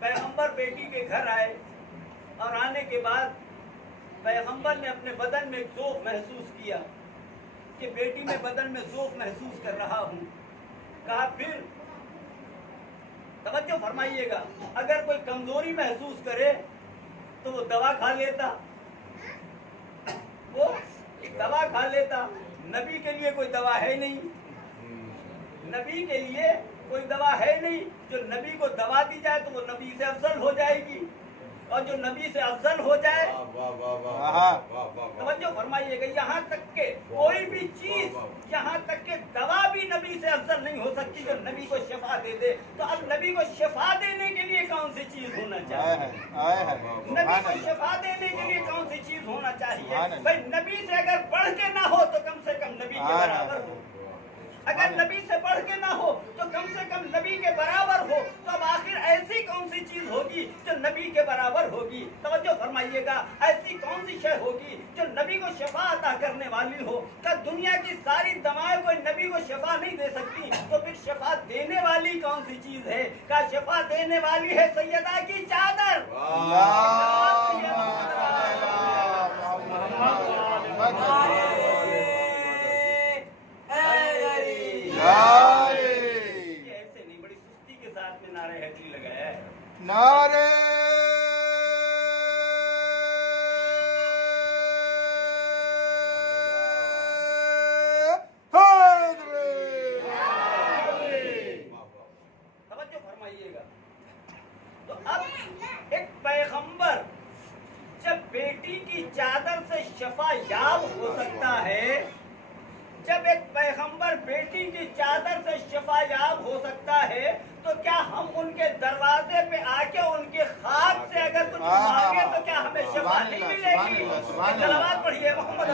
पैगंबर बेटी के घर आए और आने के बाद पैगंबर ने अपने बदन में ज़ौफ़ महसूस किया कि बेटी में बदन में ज़ौफ़ महसूस कर रहा हूँ। कहा फिर तवज्जो फरमाइएगा, अगर कोई कमजोरी महसूस करे तो वो दवा खा लेता, वो दवा खा लेता। नबी के लिए कोई दवा है नहीं, नबी के लिए कोई दवा है नहीं। जो नबी को दवा दी जाए तो वो नबी से अफजल हो जाएगी, और जो नबी से अफजल हो जाए, तवज्जो फरमाइएगा, यहाँ तक के कोई भी चीज, यहाँ तक के दवा भी नबी से अफजल नहीं हो सकती जो नबी को शिफा दे दे। तो अब नबी को शिफा देने के लिए कौन सी चीज होना चाहिए? नबी को शिफा देने के लिए कौन सी चीज होना चाहिए? भाई नबी से अगर बढ़ के ना हो तो कम से कम नबी के बराबर हो। अगर नबी से बढ़ के ना हो तो कम से कम नबी के बराबर हो। तो अब आखिर ऐसी कौन सी चीज होगी जो नबी के बराबर होगी? तवज्जो फरमाइएगा, ऐसी कौन सी शय होगी जो नबी को शिफा अता करने वाली हो? क्या दुनिया की सारी दवाएं कोई नबी को शिफा नहीं दे सकती? तो फिर शिफा देने वाली कौन सी चीज है? क्या शिफा देने वाली है सैयदा की चादर? ऐसे नहीं, बड़ी सुस्ती के साथ में नारे हैदरी लगाया है। नारे तवज्जो फरमाइएगा। तो अब एक पैगंबर जब बेटी की चादर से शफा याब हो सकता है, जब एक पैगंबर बेटी की चादर से शफायाब हो सकता है, तो क्या हम उनके दरवाजे पे आके उनके खाक से अगर कुछ मांगे तो क्या हमें शफा नहीं मिलेगी? सलावत पढ़िए मोहम्मद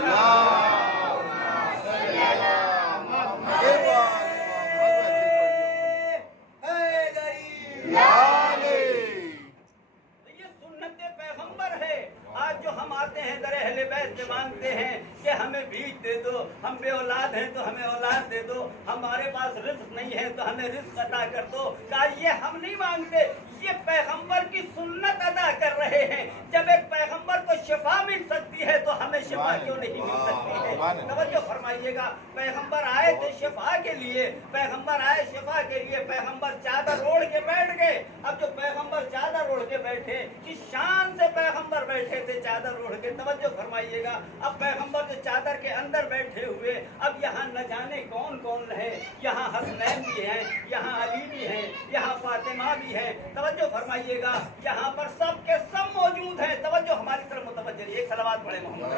पैगंबर है। आज जो हम आते हैं दरे अहले बैत से मांगते हैं कि हमें भीख दे दो, हम बे औलाद हैं तो हमें औलाद दे दो, हमारे पास रिस्क नहीं है तो हमें रिस्क अदा कर दो। क्या ये हम नहीं मांगते? ये पैगंबर की सुन्नत अदा कर रहे हैं। जब एक पैगंबर को शिफा मिल सकती है तो हमें शिफा क्यों नहीं मिल सकती है? तवज्जो फरमाइएगा, पैगंबर आए थे शिफा के लिए, पैगंबर आए शिफा के लिए, पैगंबर चादर ओढ़ के बैठ गए। अब जो पैगंबर चादर ओढ़ के बैठे, किस शान से पैगंबर बैठे थे चादर ओढ़ के, तवज्जो फरमाइएगा। अब पैगंबर जो चादर के अंदर बैठे हुए, अब यहाँ न जाने कौन कौन है, यहाँ हसनैन भी हैं, यहाँ अली भी हैं, यहाँ फातिमा भी है। तवज्जो फरमाइएगा, यहाँ पर सब के सब मौजूद हैं। तवज्जो हमारी तरफ मुतवज्जो, एक सलावत पढ़े मोहम्मद।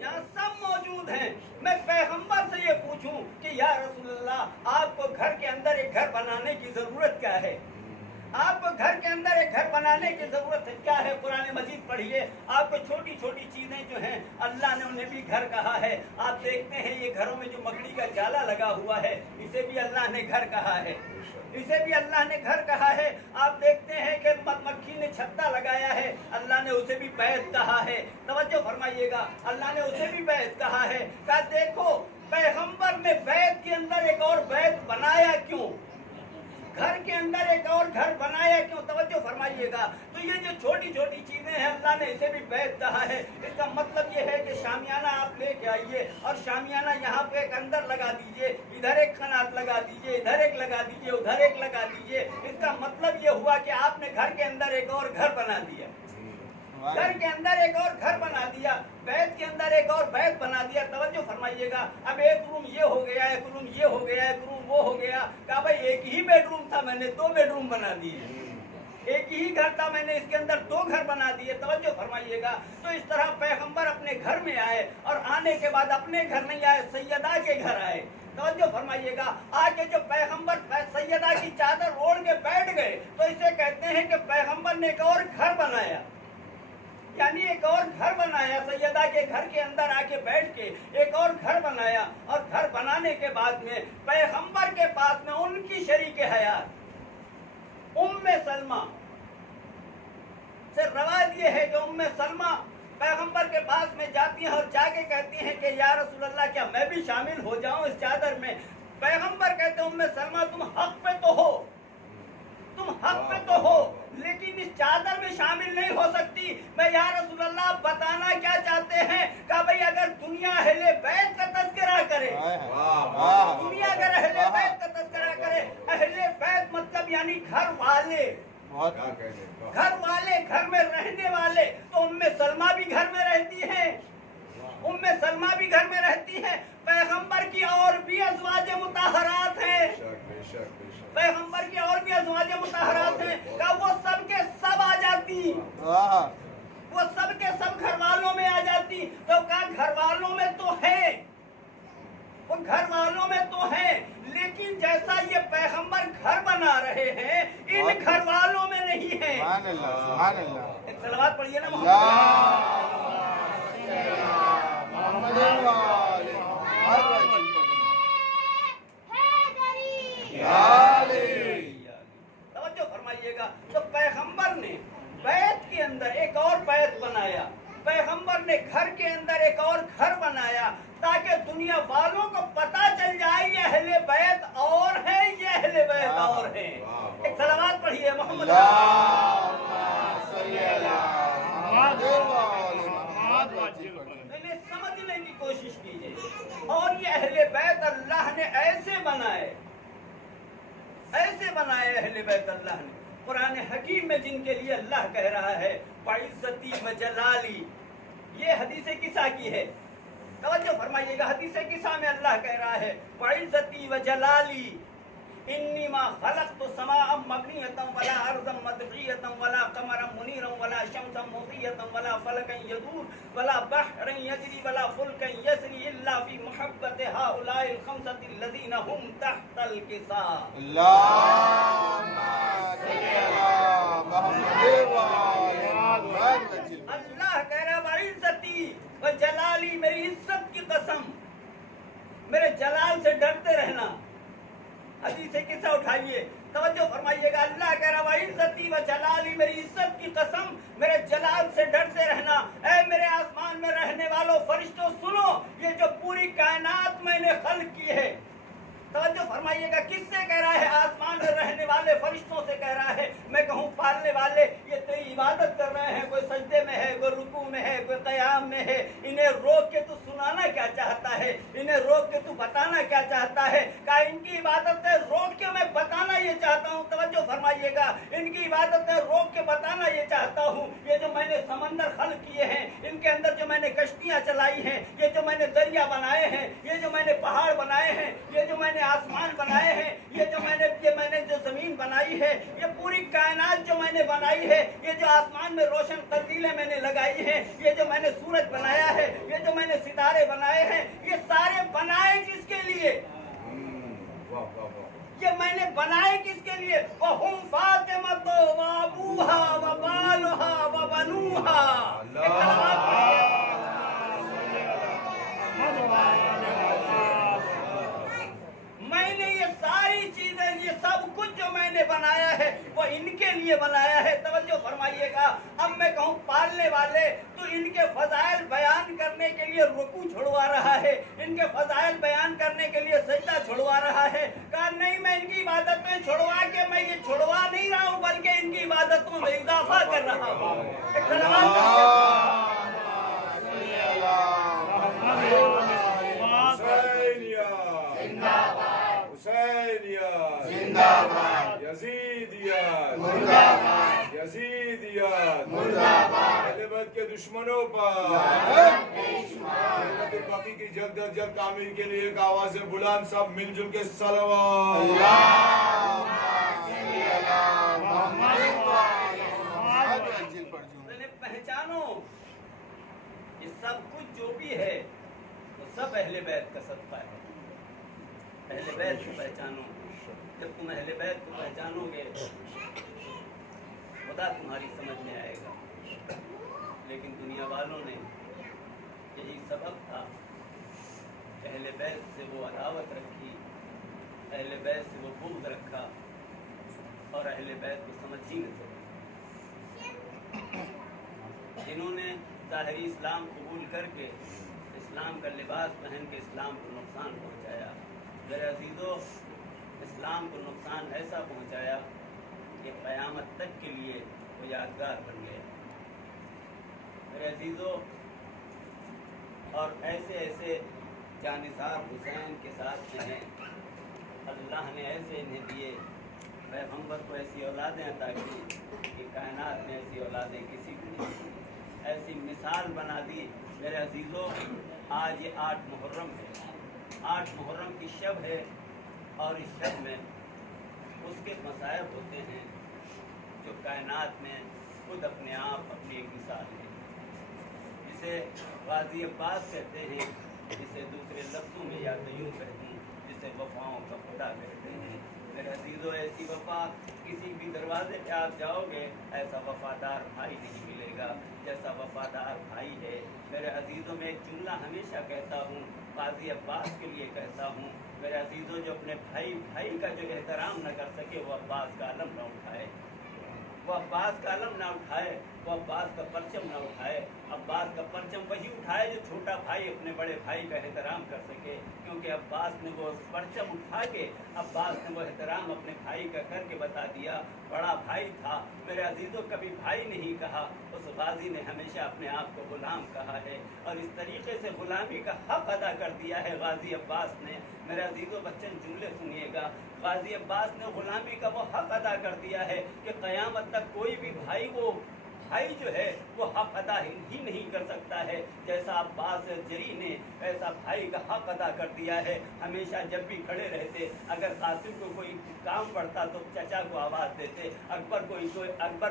यहाँ सब मौजूद हैं। मैं पैगंबर से ये पूछूं कि या रसूलल्लाह, आपको घर के अंदर एक घर बनाने की जरूरत क्या है? آپ کو گھر کے اندر ایک گھر بنانے کی ضرورت ہے. کیا ہے؟ قرآن مجید پڑھیے. آپ کو چھوٹی چھوٹی چیزیں جو ہیں اللہ نے انہیں بھی گھر کہا ہے. آپ دیکھتے ہیں یہ گھروں میں جو مکڑی کا جالا لگا ہوا ہے اسے بھی اللہ نے گھر کہا ہے. اسے بھی اللہ نے گھر کہا ہے. آپ دیکھتے ہیں کہ مکھی نے چھتا لگایا ہے, اللہ نے اسے بھی بیت کہا ہے. توجہ فرمائیے گا, اللہ نے اسے بھی بیت کہا ہے. کہا دیکھو پیغمبر نے بیت کے اندر ایک اور بیت بنایا کیوں, گھر کے اندر ایک اور گھر بنایا کیوں؟ توجہ فرمائیے گا. تو یہ جو چھوٹی چھوٹی چیزیں ہیں اللہ نے اسے بھی بیت کہا ہے. اس کا مطلب یہ ہے کہ شامیانہ آپ لے کے آئیے اور شامیانہ یہاں پہ ایک اندر لگا دیجئے, ادھر ایک قنات لگا دیجئے, ادھر ایک لگا دیجئے, ادھر ایک لگا دیجئے. اس کا مطلب یہ ہوا کہ آپ نے گھر کے اندر ایک اور گھر بنا دیا, گھر کے اندر ایک اور گھر بنا دیا, بیت کے اندر ایک اور بیت بنا دیا. توجہ فرمائیے گا. اب ایک روم یہ ہو گیا, ایک روم یہ ہو گیا, ایک روم وہ ہو گیا. کہا بھائی ایک ہی بیڈ روم تھا, میں نے 2 بیڈ روم بنا دیے. ایک ہی گھر تھا, میں نے اس کے اندر 2 گھر بنا دیے. توجہ فرمائیے گا. تو اس طرح پیغمبر اپنے گھر میں آئے اور آنے کے بعد اپنے گھر نہیں آئے, سیدہ کے گھر آئے. توجہ فرمائیے گا. آگے جو پیغمبر سیدہ کی چادر اوڑھ کے بیٹھ گئے تو اسے کہتے ہیں کہ پیغمبر نے ایک اور گھر بنایا, یعنی ایک اور گھر بنایا. سیدہ کے گھر کے اندر آ کے بیٹھ کے ایک اور گھر بنایا. اور گھر بنانے کے بعد میں پیغمبر کے پاس میں ان کی شریک حیات ام سلمہ سے روایت یہ ہے کہ ام سلمہ پیغمبر کے پاس میں جاتی ہیں اور جا کے کہتی ہیں کہ یا رسول اللہ کیا میں بھی شامل ہو جاؤں اس چادر میں؟ پیغمبر کہتے ہیں ام سلمہ تم حق پہ تو ہو, تم حق پہ تو ہو, لیکن اس چادر میں شامل نہیں ہو سکتی. میں یا رسول اللہ آپ بتانا کیا چاہتے ہیں؟ کہا بھئی اگر دنیا اہل بیت کا تذکرہ کرے, دنیا اگر اہل بیت کا تذکرہ کرے, اہل بیت مطلب یعنی گھر والے, گھر والے, گھر میں رہنے والے, تو ام سلمہ بھی گھر میں رہتی ہیں, ام سلمہ بھی گھر میں رہتی ہے. پیغمبر کی اور بھی ازواج مطہرات ہیں, پیغمبر کی اور بھی ازواج مطہرات ہیں. کہ وہ سب کے سب آ جاتی, وہ سب کے سب گھر والوں میں آ جاتی. تو کہا گھر والوں میں تو ہے, وہ گھر والوں میں تو ہے, لیکن جیسا یہ پیغمبر گھر بنا رہے ہیں ان گھر والوں میں نہیں ہے. سبحان اللہ, سبحان اللہ. ایک صلوات پڑھیے نا محمد. توجہ فرمائیے گا. تو پیغمبر نے بیت کے اندر ایک اور بیت بنایا, پیغمبر نے گھر کے اندر ایک اور گھر بنایا تاکہ دنیا والوں کو پتا چل جائے یہ اہل بیت اور ہیں, یہ اہل بیت اور ہیں. ایک صلوات پڑھیے محمد. انہیں سمجھنے کی کوشش کیجیے. اور یہ اہل بیت اللہ نے ایسے بنائے, ایسے بنائے اہل بیت اللہ نے. قرآن حکیم میں جن کے لیے اللہ کہہ رہا ہے وعزتی و جلالی, یہ حدیث کسا کی ہے. توجہ فرمائیے گا. حدیث کسا میں اللہ کہہ رہا ہے وعزتی و جلالی انی ما خلقت سماء مبنیۃ ولا ارضا مدحیۃ ولا قمرا منیرا ولا شمسا مضیۃ ولا فلکا یدور ولا بحرا یجری ولا فلکا یسری الا فی محبت هؤلاء الخمسۃ الذین هم تحت الکساء. اللہ کہہ رہا وعزتی و جلالی, میری عزت کی قسم, میرے جلال سے ڈرتے رہنا. حدیث قصہ اٹھائیے, توجہ فرمائیے گا. اللہ کہہ رہا وعزتی و جلالی, میری عزت کی قسم, میرے جلال سے ڈرتے رہنا. اے میرے آسمان میں رہنے والوں فرشتوں سنو, یہ جو پوری کائنات میں نے خلق کی ہے. توجہ فرمائیے گا. کس سے کہہ رہا ہے؟ آسمان میں رہنے والے فرشتوں سے کہہ رہا ہے. میں کہوں پالنے والے یہ تیری عبادت کر رہے ہیں, کوئی سجدے میں ہے, کوئی رکوع میں ہے, کوئی قیام میں ہے, انہیں روک کے تو سنانا کیا چاہتا ہے, انہیں روک کے تو بتانا کیا چاہتا ہے؟ کہ ان کی عبادت ہے روک کے میں بتانا یہ چاہتا ہوں. توجہ فرمائیے گا. ان کی عبادت ہے روک کے بتانا یہ چاہتا ہوں. یہ جو میں نے سمندر خلق کیے ہیں, ان کے اندر جو میں نے کشتیاں چلائی ہیں, یہ جو میں نے دریا بنائے ہیں, یہ جو میں نے پہاڑ بنائے ہیں, یہ جو میں نے آسمان بنائے ہیں, یہ میں نے جو زمین بنائی ہے, یہ پوری کائنات جو میں نے بنائی ہے, یہ جو آسمان میں روشن قندیلیں میں نے لگائی ہیں, یہ جو میں نے سورج بنایا ہے, یہ جو میں نے ستارے بنائے ہیں, یہ سارے بنائے کس کے لیے؟ یہ میں نے بنائے کس کے لیے؟ وَهُمْ فَاطِمَةُ मैंने ये सारी चीजें, ये सब कुछ जो मैंने बनाया है वो इनके लिए बनाया है। तवज्जो फरमाइएगा। अब मैं कहूँ पालने वाले, तो इनके फजाइल बयान करने के लिए रुकू छुड़वा रहा है, इनके फजाइल बयान करने के लिए सजदा छुड़वा रहा है। कहा नहीं, मैं इनकी इबादत में छुड़वा के, मैं ये छुड़वा नहीं रहा हूँ बल्कि इनकी इबादतों में इजाफा कर रहा हूँ। अहले बैत के दुश्मनों पर बाकी की जल्द अज जल्द तामीर के लिए एक आवाज बुलंद सब मिलजुल के सलवात। पहचानो ये सब कुछ जो भी है वो सब अहले बैत का सदका है। अहले बैत को पहचानो। जब तुम अहले बैत को पहचानोगे खुदा तुम्हारी समझ में आएगा। लेकिन दुनिया वालों ने यही सबब था, अहले बैत से वो अदावत रखी, अहले बैत से वो बुग़्ज़ रखा और अहले बैत को समझ ही नहीं सके। जिन्होंने ज़ाहिरी इस्लाम कबूल करके इस्लाम का लिबास पहन के इस्लाम को नुकसान पहुँचाया। मेरे अजीज़ों, इस्लाम को नुकसान ऐसा पहुँचाया कि क़यामत तक के लिए वो यादगार बन गया। मेरे अजीज़ों, और ऐसे ऐसे जानिसार हुसैन के साथ हैं, अल्लाह ने ऐसे इन्हें दिए, पैगम्बर को ऐसी औलादें अता की कि कायनात में ऐसी औलादें किसी को नहीं, ऐसी मिसाल बना दी। मेरे अजीज़ों, आज ये 8 मुहर्रम है, 8 मुहर्रम की शब है और इस शब में उसके मसायब होते हैं जो कायनात में खुद अपने आप अपनी एक मिसाल है, जिसे गाजी अब्बास कहते हैं, जिसे दूसरे लफ्ज़ों में या तो यूँ कहते हैं, जिसे वफ़ाओं का खुदा कहते हैं। मेरे अजीज़ों, ऐसी वफ़ा किसी भी दरवाजे पे आप जाओगे ऐसा वफ़ादार भाई नहीं मिलेगा जैसा वफ़ादार भाई है। मेरे अजीज़ों, में एक जुमला हमेशा कहता हूँ, गाजी अब्बास के लिए कहता हूँ, मेरे अजीज़ों, जो अपने भाई का जो एहतराम न कर सके वो अब्बास का अलम न उठाए, वो अब्बास का अलम ना उठाए, वो अब्बास का परचम ना उठाए। अब्बास का परचम वही उठाए जो छोटा भाई अपने बड़े भाई का एहतराम कर सके, क्योंकि अब्बास ने वो परचम उठा के अब्बास ने वो एहतराम अपने भाई का करके बता दिया। बड़ा भाई था। मेरे अजीज़ों, कभी भाई नहीं कहा, उस गाजी ने हमेशा अपने आप को गुलाम कहा है और इस तरीके से गुलामी का हक अदा कर दिया है गाजी अब्बास ने। मेरे अजीज़ों, बच्चन जुमले सुनिएगा, गाजी अब्बास ने गुलामी का वो हक अदा कर दिया है कि क़यामत तक कोई भी भाई जो है वो हक अदा ही नहीं कर सकता है जैसा अब्बास जरी ने ऐसा भाई का हक अदा कर दिया है। हमेशा जब भी खड़े रहते, अगर कासिम को कोई काम पड़ता तो चचा को आवाज़ देते, अकबर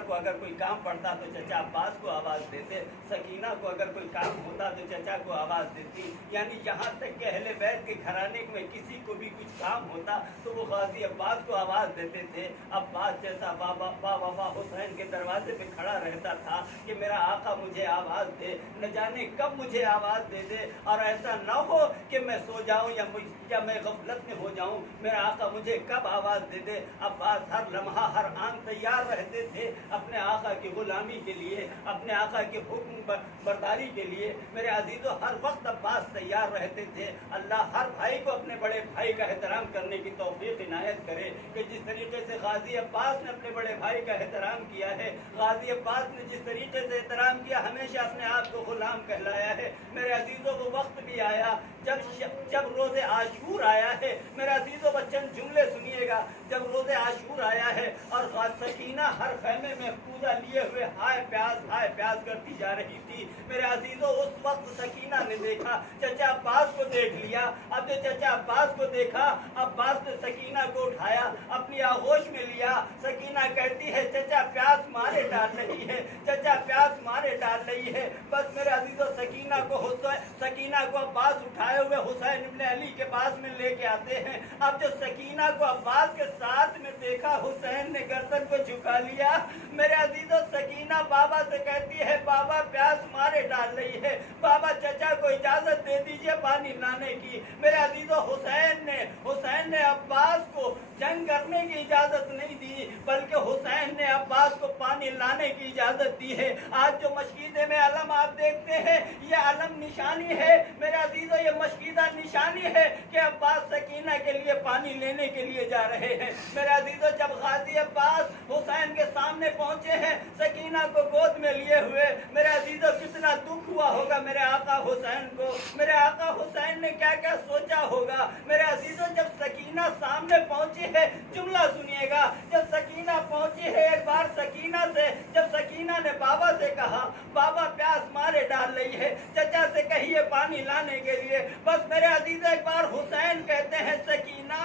को अगर कोई काम पड़ता तो चचा अब्बास को आवाज़ देते, सकीना को अगर कोई काम होता तो चचा को आवाज़ देती। यानी यहाँ तक कि अहले बैत के घराने में किसी को भी कुछ काम होता तो वो गाजी अब्बास को आवाज़ देते थे। अब्बास जैसा बाबा हुसैन के दरवाजे पे खड़ा रहता था कि मेरा आका मुझे आवाज़ दे, न जाने कब मुझे आवाज़ दे दे और ऐसा न हो कि मैं सो जाऊं या मैं गफलत में हो जाऊं, मेरा आका मुझे कब आवाज़ दे दे। अब्बास हर लम्हा हर आन तैयार रहते थे अपने आका की गुलामी के लिए, अपने आका के हुक्म बरदारी के लिए। मेरे अजीज़ों, हर वक्त अब्बास तैयार रहते थे। अल्लाह हर भाई को अपने बड़े भाई का एहतराम करने की तौफीक इनायत करे कि जिस तरीके से गाजी अब्बास ने अपने बड़े भाई का एहतराम किया है, गाजी अब्बास ने जिस तरीके से एहतराम किया, हमेशा अपने आप को गुलाम कहलाया है। मेरे अजीज़ों, वो वक्त भी आया जब रोज़े आशूर आया है। मेरे अजीज़ों, बच्चन जुमले सुनिएगा, जब रोज़े आशूर आया है और सकीना हर खैमे में पूजा लिए हुए हाय प्यास करती जा रही थी। मेरे अजीज़ों, उस वक्त सकीना ने देखा, चचा अब्बास को देख लिया। अब जो चचा अब्बास को देखा, अब्बास ने सकीना को उठाया, अपनी आगोश में लिया। सकीना कहती है, चचा प्यास मारे डाल रही है, चचा प्यास मारे डाल रही है। बस मेरे अजीज़ों, सकीना को अब्बास उठाया उठाए हुए हुसैन इब्न अली के पास में लेके आते हैं। अब जो सकीना को अब्बास के साथ में देखा, हुसैन ने गर्दन को झुका लिया। मेरे अजीजों, सकीना बाबा से कहती है बाबा प्यास मारे डाल रही है, बाबा चचा को इजाजत दे दीजिए पानी लाने की। मेरे अजीजों, हुसैन ने अब्बास को जंग करने की इजाजत नहीं दी, बल्कि हुसैन ने अब्बास को पानी लाने की इजाजत दी है। आज जो मशकीज़े में अलम आप देखते हैं, ये अलम निशानी है मेरे अजीजों, ये मशकीज़ा निशानी है कि अब्बास सकीना के लिए पानी लेने के लिए जा रहे हैं। मेरे अजीजों, जब गाजी अब्बास हुसैन के सामने पहुंचे हैं सकीना को गोद में लिए हुए, मेरे अजीजों कितना दुख हुआ होगा मेरे आका हुसैन को। मेरे आका हुसैन ने क्या क्या सोचा होगा। मेरे अजीजों, जब सकीना सामने पहुंची है, जुमला सुनिएगा, जब सकीना पहुंची है एक बार सकीना से, जब सकीना ने बाबा से कहा बाबा प्यास मारे डाल रही है, चचा से कहिए पानी लाने के लिए। बस मेरे अजीज, एक बार हुसैन कहते हैं सकीना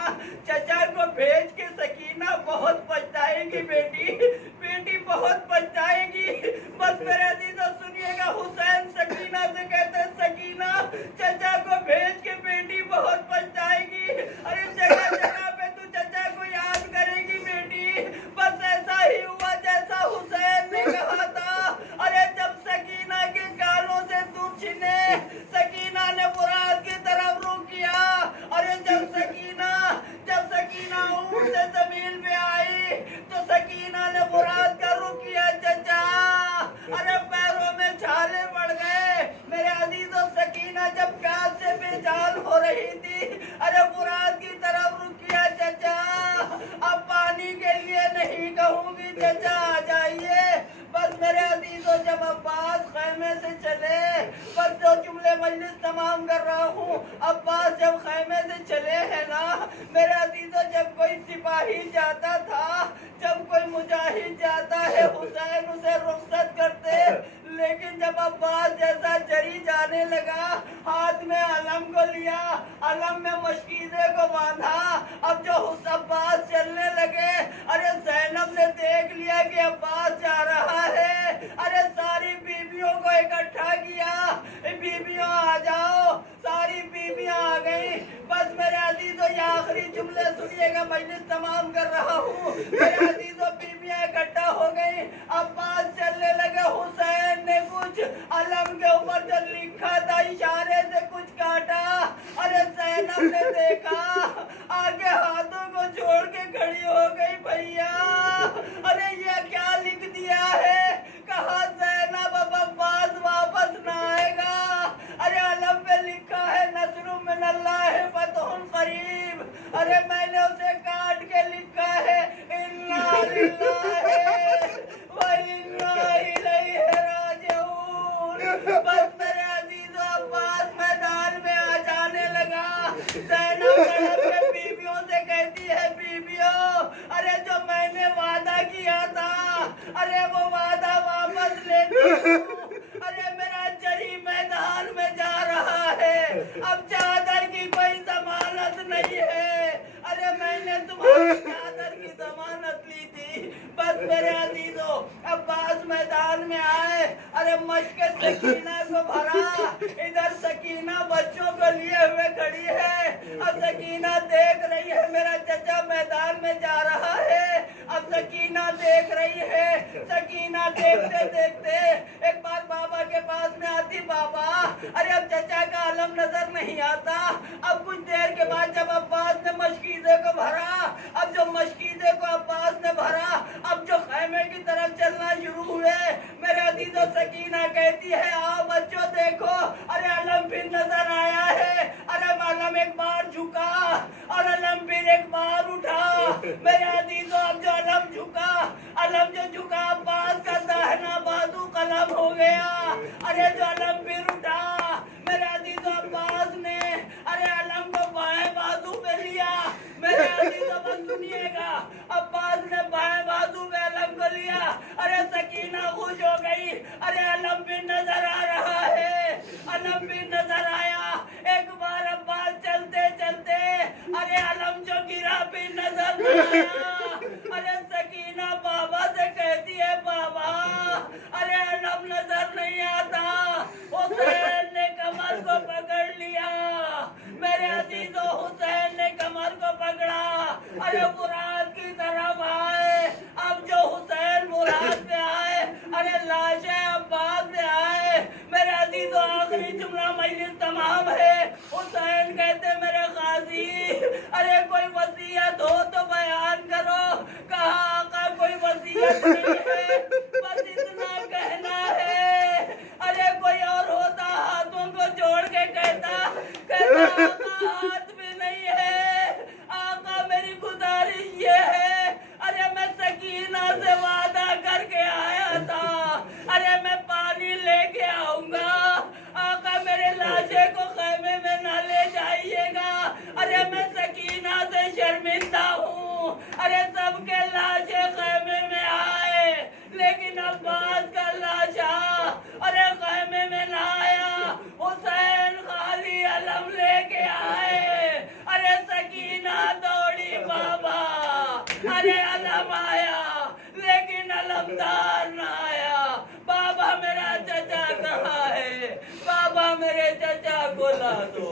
चचा को भेज के सकीना बहुत पछताएगी बेटी बहुत पछताएगी। बस मेरे अजीजों सुनिएगा, हुसैन सकीना से कहते हैं सकीना चचा को भेज के बेटी बहुत पछताएगी। अरे जगह जगह पे तू चचा को याद करेगी बेटी। बस ऐसा ही हुआ जैसा हुसैन ने कहा था। अरे जब सकीना के गालों से दूध छिने, सकीना ने मुराद की तरफ रुख किया। अरे जब सकीना ऊंट से जमीन पे आई तो सकीना ने मुराद का रुख किया चचा। अरे पैरों में छाले पड़ गए। मेरे अजीजों, सकीना जब प्यास से बेजान हो रही थी, अरे मुराद की तरफ रुख किया चचा। अब पानी के लिए नहीं कहूंगी चचा आ जाइए। बस मेरे अजीजों, जब अब्बास खैमे से चले, बस जो जुमले मजलिस तमाम कर रहा हूँ, अब्बास जब खैमे से चले हैं ना मेरे अजीजों, जब कोई सिपाही जाता था, जब कोई मुजाहिद जाता है, हुसैन उसे रुखसत करते, लेकिन जब अब्बास जैसा जरी जाने लगा, हाथ में अलम को लिया, अलम में मशकीज़े को बांधा। अब जो अब्बास चलने लगे, अरे ज़ैनब ने देख लिया कि अब्बास जा रहा है। अरे सारी बीबियों को इकट्ठा किया, बीबियों आ जाओ, सारी बीबियां आ गई। बस मेरे अजीजों, ये आखिरी जुमले सुनिएगा, मजलिस तमाम कर रहा हूँ। मेरे अजीजों, बीबियां इकट्ठा हो गई, अब्बास चलने लगे। हुसैन ने कुछ अलम के ऊपर जो लिखा था इशारे से कुछ काटा। अरे ज़ैनब ने देखा, आगे हाथों को जोड़ के खड़ी हो गई, भैया अरे ये क्या लिख दिया है। कहा ज़ैनब अब अब्बास वापस ना आएगा। अरे अलम पे लिखा है नस्रुम मिनल्लाह फतहुन करीब। अरे मैंने उसे काट के लिखा है इन्ना लिल्लाहि व इन्ना इलैहि राजिऊन। बस मेरे अजीजों, अब्बास मैदान में आ जाने लगा। ज़ैनब सड़क पे बीबियों से कहती है बीबियों, अरे जो मैंने वादा किया था, अरे वो वादा वापस लेती हूँ। अरे मेरा जरी मैदान में जा रहा है, अब चादर की कोई जमानत नहीं है। अरे मैंने तुम्हारी चादर की जमानत ली थी। बस मेरे अजीजों, अब्बास मैदान में आए, अरे मश्क सकीना को भरा, इधर सकीना बच्चों को लिए हुए खड़ी है। अब सकीना देख रही है मेरा चचा मैदान में जा रहा है। अब सकीना देख रही है, सकीना देखते देखते एक बार बाबा के पास में आती। बाबा, अरे अब चचा का अलम नजर नहीं आता। अब कुछ देर के बाद जब अब्बास ने मशकीज़े को भरा, अब जो मशकीज़े को अब्बास ने भरा, अब जो खैमे की तरफ चलना शुरू हुए, मेरे अजीजों, सकीना कहती है आओ बच्चों देखो, अरे अलम फिर नजर आया है। अरे अलम एक बार झुका और अलम फिर एक बार उठा। मेरे अजीजों, अब जो अलम झुका, अलम जो झुका, अब्बास का दाहिना बाजू कलम हो गया। अरे जो अलम फिर उठा, मेरे अजीजों, अब्बास ने अरे अलम को बाएं बाजू पे लिया। मेरे अजीजों, बस सुनिएगा, अब्बास ने बाएं बाजू पे अलम को लिया। अरे सकीना खुश हो गई, अरे अलम भी नजर आ रहा है, अलम भी नजर आया। एक बार अब्बास चलते चलते, अरे अलम जो गिरा भी नजर न आया। अरे सकीना बाबा से कहती है बाबा, अरे अलम नजर नहीं आता। हुसैन अरे फुरात की तरफ आए। अब जो हुसैन फुरात पे आए, अरे लाशें अब्बास पे आए। मेरे अजीजों आखिरी जुमला मजलिस तमाम है। हुसैन कहते मेरे काजी, अरे कोई वसीयत हो तो बयान करो। कहा आका कोई वसीयत नहीं है, बस इतना कहना है। अरे कोई और होता हाथों को जोड़ के कहता आका हाथ भी नहीं है। आका मेरी गुजारिश ये है, अरे मैं सकीना से वादा करके आया था, अरे मैं पानी लेके आऊंगा। आका मेरे लाशे को खैमे में ना ले जाइएगा, अरे मैं सकीना से शर्मिंदा हूँ। अरे सबके लाशे खैमे में आए, लेकिन अब्बास का लाशा अरे खैमे में ना आया। हुसैन खाली अलम लेके आए। अरे सकीना दौड़ी बाबा, अरे अलम आया लेकिन अलमदार ना आया। बाबा मेरा चचा कहाँ है? बाबा मेरे चचा को ला दो।